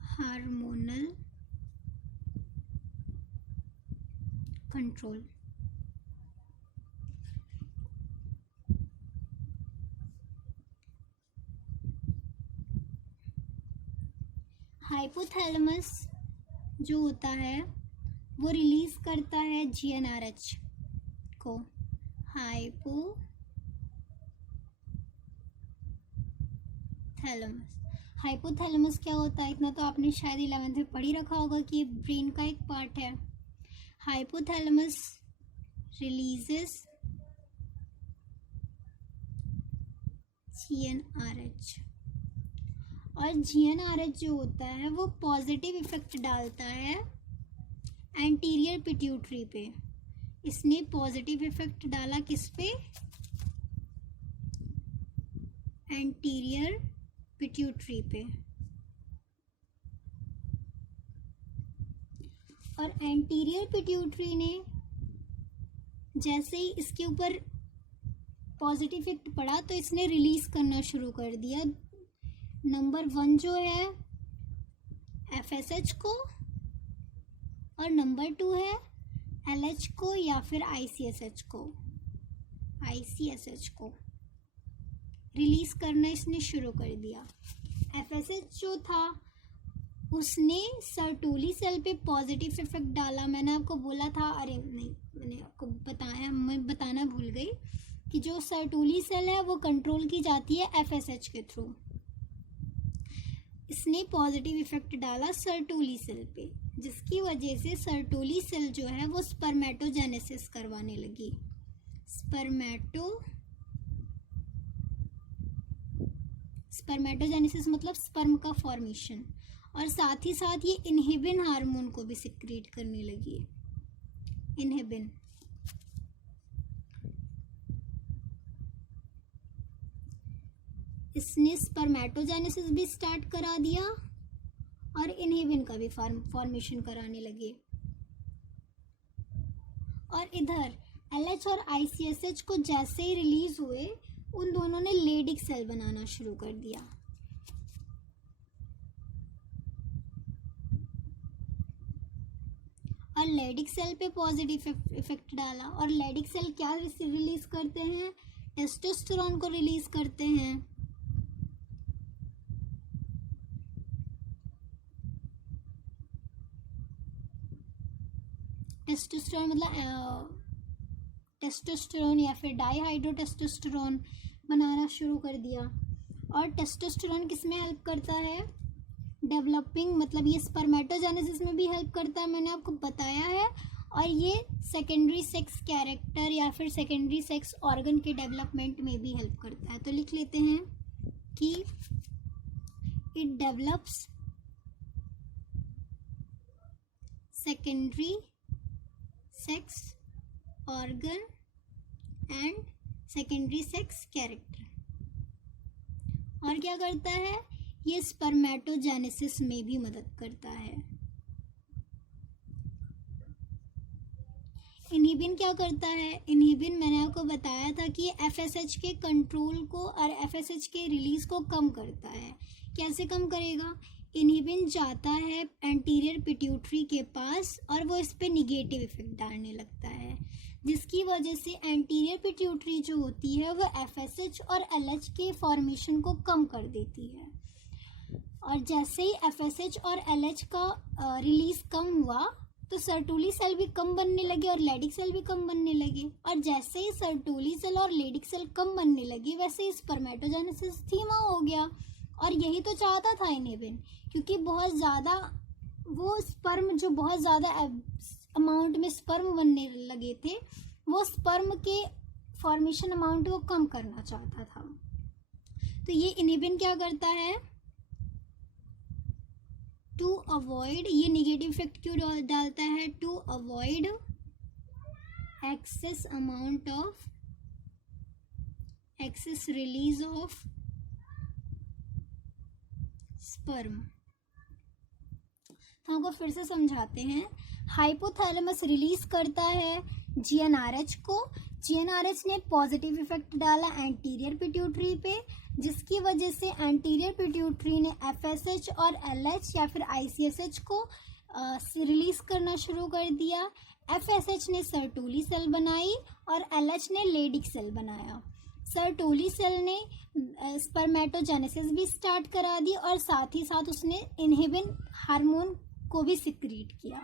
हार्मोनल कंट्रोल, हाइपोथैलेमस जो होता है वो रिलीज करता है जीएनआरएच को। हाइपोथैलेमस क्या होता है, इतना तो आपने शायद 11th में पढ़ ही रखा होगा कि ये ब्रेन का एक पार्ट है। हाइपोथैलेमस रिलीजेस जीएनआरएच, और जीएनआरएच जो होता है वो पॉजिटिव इफेक्ट डालता है एंटीरियर पिट्यूटरी पे। इसने पॉजिटिव इफेक्ट डाला किस पे, एंटीरियर पिट्यूटरी पे। और एंटीरियर पिट्यूटरी ने जैसे ही इसके ऊपर पॉजिटिव इफेक्ट पड़ा तो इसने रिलीज करना शुरू कर दिया। नंबर 1 जो है एफएसएच को, और नंबर 2 है एलएच को या फिर आईसीएसएच को रिलीज करना इसने शुरू कर दिया। एफएसएच जो था उसने सर्टोली सेल पे पॉजिटिव इफेक्ट डाला। मैंने आपको बोला था, अरे नहीं, मैंने आपको बताया, मैं बताना भूल गई कि जो सर्टोली सेल है वो कंट्रोल की जाती है एफएसएच के थ्रू। इसने पॉजिटिव इफेक्ट डाला सर्टोली सेल पे, जिसकी वजह से सर्टोली सेल जो है वो स्पर्मेटोजेनेसिस करवाने लगी। स्पर्मेटोजेनेसिस मतलब स्पर्म का फॉर्मेशन, और साथ ही साथ ये इनहिबिन हार्मोन को भी सिक्रीट करने लगी। इनहिबिन, इसने स्पर्मेटोजेनेसिस भी स्टार्ट करा दिया और इनहिबिन का भी फॉर्मेशन कराने लगे। और इधर एलएच और आईसीएसएच को जैसे ही रिलीज हुए, उन दोनों ने लेडिक सेल बनाना शुरू कर दिया। और लेडिक सेल पे पॉजिटिव इफेक्ट डाला। और लेडिक सेल क्या रिलीज करते हैं? टेस्टोस्टेरोन को रिलीज करते हैं। टेस्टोस्टेरोन मतलब टेस्टोस्टेरोन या फिर डाईहाइड्रोटेस्टोस्टेरोन बनाना शुरू कर दिया। और टेस्टोस्टेरोन किस में हेल्प करता है? डेवलपिंग, मतलब ये स्पर्मेटोजेनेसिस में भी हेल्प करता है, मैंने आपको बताया है। और ये सेकेंडरी सेक्स कैरेक्टर या फिर सेकेंडरी सेक्स ऑर्गन के डेवलपमेंट में भी हेल्प करता है। तो लिख लेते हैं कि it develops secondary sex organ and secondary sex character. और क्या करता है? ये स्पर्मेटोजेनेसिस में भी मदद करता है। इनहिबिन क्या करता है? इनहिबिन मैंने आपको बताया था कि एफएसएच के कंट्रोल को और एफएसएच के रिलीज को कम करता है। कैसे कम करेगा? इनहिबिन जाता है एंटीरियर पिट्यूटरी के पास और वो इस पे निगेटिव इफेक्ट डालने लगता है, जिसकी वजह से एंटीरियर पिट्यूटरी जो होती है वो एफएसएच और एलएच के फॉर्मेशन को कम कर देती है। और जैसे ही एफएसएच और एलएच का रिलीज कम हुआ तो सर्टोली सेल भी कम बनने लगे और लेडिक सेल भी कम बनने लगे। और जैसे ही सर्टोली सेल और लेडिक सेल कम बनने लगी, वैसे ही स्पर्मेटोजेनेसिस धीमा हो गया। और यही तो चाहता था इनहिबिन, क्योंकि बहुत ज़्यादा वो स्पर्म जो बहुत ज़्यादा अमाउंट में स्पर्म बनने लगे थे, वो स्पर्म के फॉर्मेशन अमाउंट को कम करना चाहता था। तो ये इनहिबिन क्या करता है? टू अवॉइड, ये निगेटिव इफेक्ट क्यों डालता है? To avoid excess amount of excess release of sperm. तो हमको फिर से समझाते हैं। हाइपोथैलेमस रिलीज करता है जीएनआरएच को। जीएनआरएच ने पॉजिटिव इफेक्ट डाला एंटीरियर पिट्यूटरी पे, जिसकी वजह से एंटीरियर पिट्यूटरी ने एफएसएच और एलएच या फिर आईसीएसएच को रिलीज करना शुरू कर दिया। एफएसएच ने सर्टोली सेल बनाई और एलएच ने लेडिक सेल बनाया। सर्टोली सेल ने स्पर्मेटोजेनेसिस भी स्टार्ट करा दी और साथ ही साथ उसने इनहिबिन हार्मोन को भी सिक्रीट किया।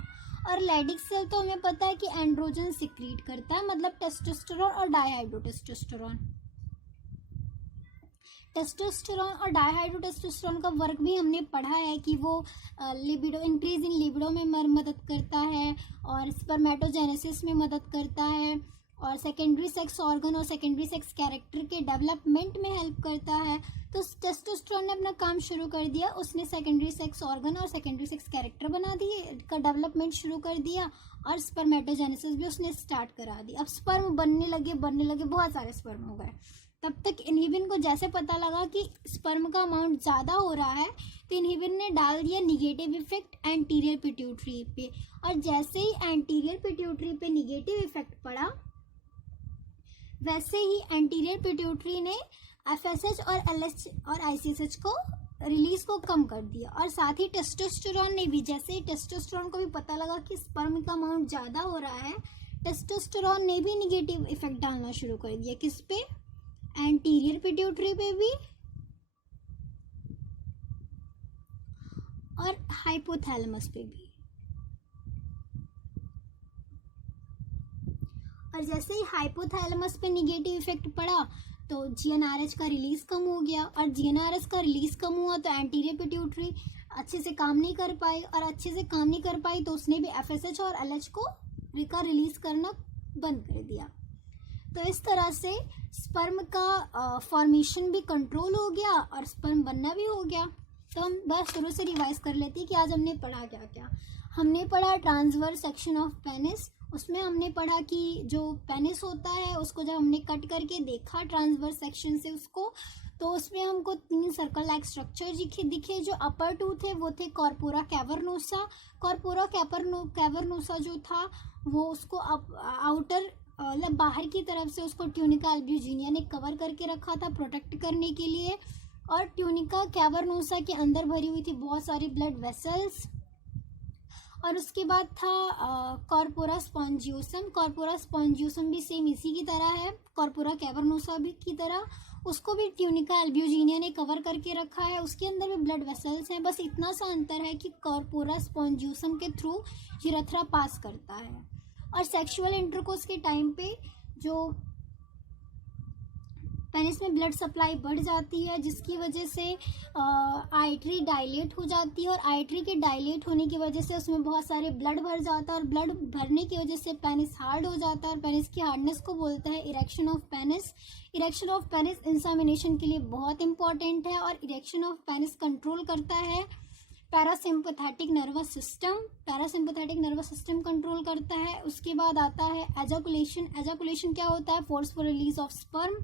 और लेडिक सेल तो हमें पता है कि एंड्रोजन सिक्रीट करता है, मतलब टेस्टोस्टेरोन और डाईहाइड्रोटेस्टोस्टेरोन। टेस्टोस्टेरोन और डाईहाइड्रोटेस्टोस्टेरोन का वर्क भी हमने पढ़ा है कि वो लिबिडो, इंक्रीज इन लिबिडो में मदद करता है और स्पर्मेटोजेनेसिस में मदद करता है और सेकेंडरी सेक्स ऑर्गन और सेकेंडरी सेक्स कैरेक्टर के डेवलपमेंट में हेल्प करता है। तो टेस्टोस्टेरोन ने अपना काम शुरू कर दिया, उसने सेकेंडरी सेक्स ऑर्गन और सेकेंडरी सेक्स कैरेक्टर बना दिए, का डेवलपमेंट शुरू कर दिया और स्पर्मेटोजेनेसिस भी उसने स्टार्ट करा दी। अब स्पर्म बनने लगे, बहुत सारे स्पर्म हो गए। तब तक इनहिबिन को जैसे पता लगा कि स्पर्म का अमाउंट ज़्यादा हो रहा है, तो इनहिबिन ने डाल दिया निगेटिव इफेक्ट एंटीरियर पिट्यूटरी पे। और जैसे ही एंटीरियर पिट्यूटरी पे निगेटिव इफेक्ट पड़ा, वैसे ही एंटीरियर पिट्यूटरी ने एफएसएच और एलएच और आईसीएसएच को रिलीज को कम कर दिया। और साथ ही टेस्टोस्टेरोन ने भी, जैसे ही टेस्टोस्टेरोन को भी पता लगा कि स्पर्म का अमाउंट ज़्यादा हो रहा है, टेस्टोस्टेरोन ने भी निगेटिव इफेक्ट डालना शुरू कर दिया। किस पे? एंटीरियर पिट्यूटरी पे भी और हाइपोथैलेमस पे भी। और जैसे ही हाइपोथैलेमस पे निगेटिव इफेक्ट पड़ा तो जीएनआरएच का रिलीज कम हो गया, और जीएनआरएच का रिलीज कम हुआ तो एंटीरियर पिट्यूटरी अच्छे से काम नहीं कर पाई, और अच्छे से काम नहीं कर पाई तो उसने भी एफएसएच और एलएच को रिलीज करना बंद कर दिया। तो इस तरह से स्पर्म का फॉर्मेशन भी कंट्रोल हो गया और स्पर्म बनना भी हो गया। तो हम बस शुरू से रिवाइज कर लेते हैं कि आज हमने पढ़ा क्या क्या। हमने पढ़ा ट्रांसवर्स सेक्शन ऑफ पेनिस। उसमें हमने पढ़ा कि जो पेनिस होता है उसको जब हमने कट करके देखा ट्रांसवर्स सेक्शन से उसको, तो उसमें हमको 3 सर्कल लाइक स्ट्रक्चर दिखे। जो अपर 2 थे वो थे कॉर्पोरा कैवर्नोसा। कॉर्पोरा कैवर्नोसा जो था वो उसको आउटर मतलब बाहर की तरफ से उसको ट्यूनिका अल्ब्यूजिनिया ने कवर करके रखा था प्रोटेक्ट करने के लिए, और ट्यूनिका कैवर्नोसा के अंदर भरी हुई थी बहुत सारी ब्लड वेसल्स। और उसके बाद था कॉर्पोरा स्पॉन्जियोसम। कॉर्पोरा स्पॉन्जियोसम भी सेम इसी की तरह है, कॉर्पोरा कैवर्नोसा भी की तरह, उसको भी ट्यूनिका अल्ब्यूजिनिया ने कवर करके रखा है, उसके अंदर भी ब्लड वेसल्स हैं। बस इतना सा अंतर है कि कॉर्पोरा स्पॉन्जियोसम के थ्रू यूरेथ्रा पास करता है। और सेक्सुअल इंटरकोर्स के टाइम पे जो पेनिस में ब्लड सप्लाई बढ़ जाती है जिसकी वजह से आर्टरी डायलेट हो जाती है, और आर्टरी के डायलेट होने की वजह से उसमें बहुत सारे ब्लड भर जाता है, और ब्लड भरने की वजह से पेनिस हार्ड हो जाता है, और पेनिस की हार्डनेस को बोलते हैं erection of penis. Erection of penis insemination के लिए बहुत इंपॉर्टेंट है, और इरेक्शन ऑफ पेनिस कंट्रोल करता है parasympathetic nervous system. Parasympathetic nervous system control करता है। उसके बाद आता है एजाकुलेशन। एजाकुलेशन क्या होता है? Forceful release of sperm.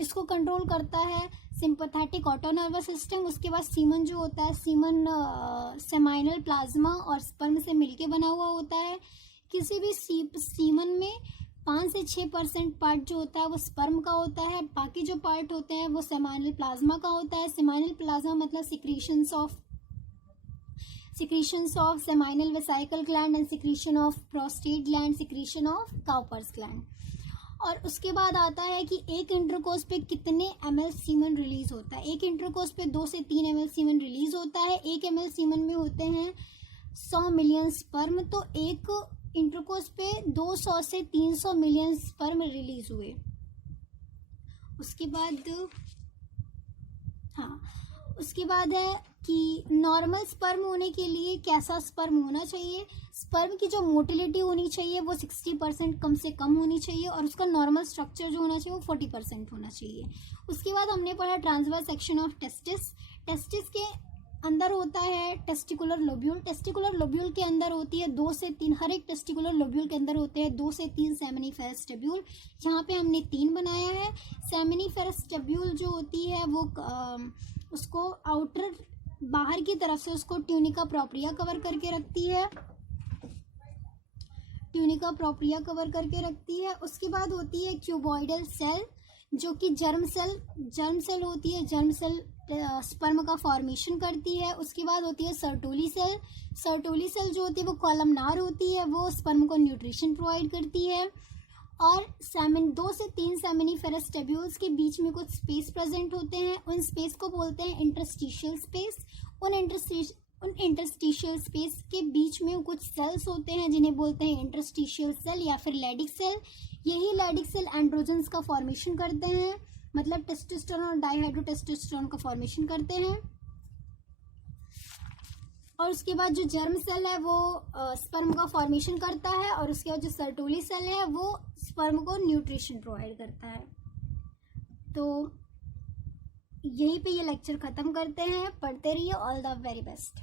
इसको कंट्रोल करता है सिंपैथेटिक ऑटो नर्वस सिस्टम। उसके बाद सीमन जो होता है, सीमन सेमाइनल प्लाज्मा और स्पर्म से मिलके बना हुआ होता है। किसी भी सीमन में 5 से 6% पार्ट जो होता है वो स्पर्म का होता है, बाकी जो पार्ट होते हैं वो सेमाइनल प्लाज्मा का होता है। सेमाइनल प्लाज्मा मतलब secretions of seminal vesicle gland and secretion of prostate gland, secretion of Cowper's gland। और उसके बाद आता है कि एक इंटरकोर्स पे कितने ml सीमन रिलीज होता है। एक इंटरकोर्स पे 2 से 3 ml सीमन रिलीज होता है। 1 ml सीमन में होते हैं 100 मिलियन स्पर्म, तो एक इंटरकोर्स पे 200 से 300 मिलियन स्पर्म रिलीज हुए। उसके बाद है कि नॉर्मल स्पर्म होने के लिए कैसा स्पर्म होना चाहिए। स्पर्म की जो मोटिलिटी होनी चाहिए वो 60% कम से कम होनी चाहिए, और उसका नॉर्मल स्ट्रक्चर जो होना चाहिए वो 40% होना चाहिए। उसके बाद हमने पढ़ा transverse section of testis. Testis के अंदर होता है टेस्टिकुलर लोब्यूल। टेस्टिकुलर लोब्यूल के अंदर होती है 2 से 3, हर एक टेस्टिकुलर लोब्यूल के अंदर होते हैं 2 से 3 सेमिनिफेरस ट्यूब्यूल। यहाँ पे हमने 3 बनाया है। सेमिनिफेरस ट्यूब्यूल जो होती है वो उसको आउटर बाहर की तरफ से उसको ट्यूनिका प्रोप्रिया कवर करके रखती है। ट्यूनिका प्रोप्रिया कवर करके रखती है। उसके बाद होती है क्यूबॉइडल सेल जो कि जर्म सेल होती है। जर्म सेल स्पर्म का फॉर्मेशन करती है। उसके बाद होती है सर्टोली सेल। सर्टोली सेल जो होती है वो कॉलमनार होती है, वो स्पर्म को न्यूट्रिशन प्रोवाइड करती है। और 2 से 3 सेमिनिफेरस ट्यूब्यूल्स के बीच में कुछ स्पेस प्रेजेंट होते हैं, उन स्पेस को बोलते हैं इंटरस्टिशियल स्पेस। उन इंटरस्टिशियल स्पेस के बीच में कुछ सेल्स होते हैं जिन्हें बोलते हैं इंटरस्टिशियल सेल या फिर लैडिक सेल। यही लैडिक सेल एंड्रोजन्स का फॉर्मेशन करते हैं, मतलब टेस्टोस्टेरोन और डाइहाइड्रोटेस्टोस्टेरोन का फॉर्मेशन करते हैं। और उसके बाद जो जर्म सेल है वो स्पर्म का फॉर्मेशन करता है, और उसके बाद जो सर्टोली सेल है वो स्पर्म को न्यूट्रिशन प्रोवाइड करता है। तो यहीं पे ये लेक्चर ख़त्म करते हैं। पढ़ते रहिए। All the very best.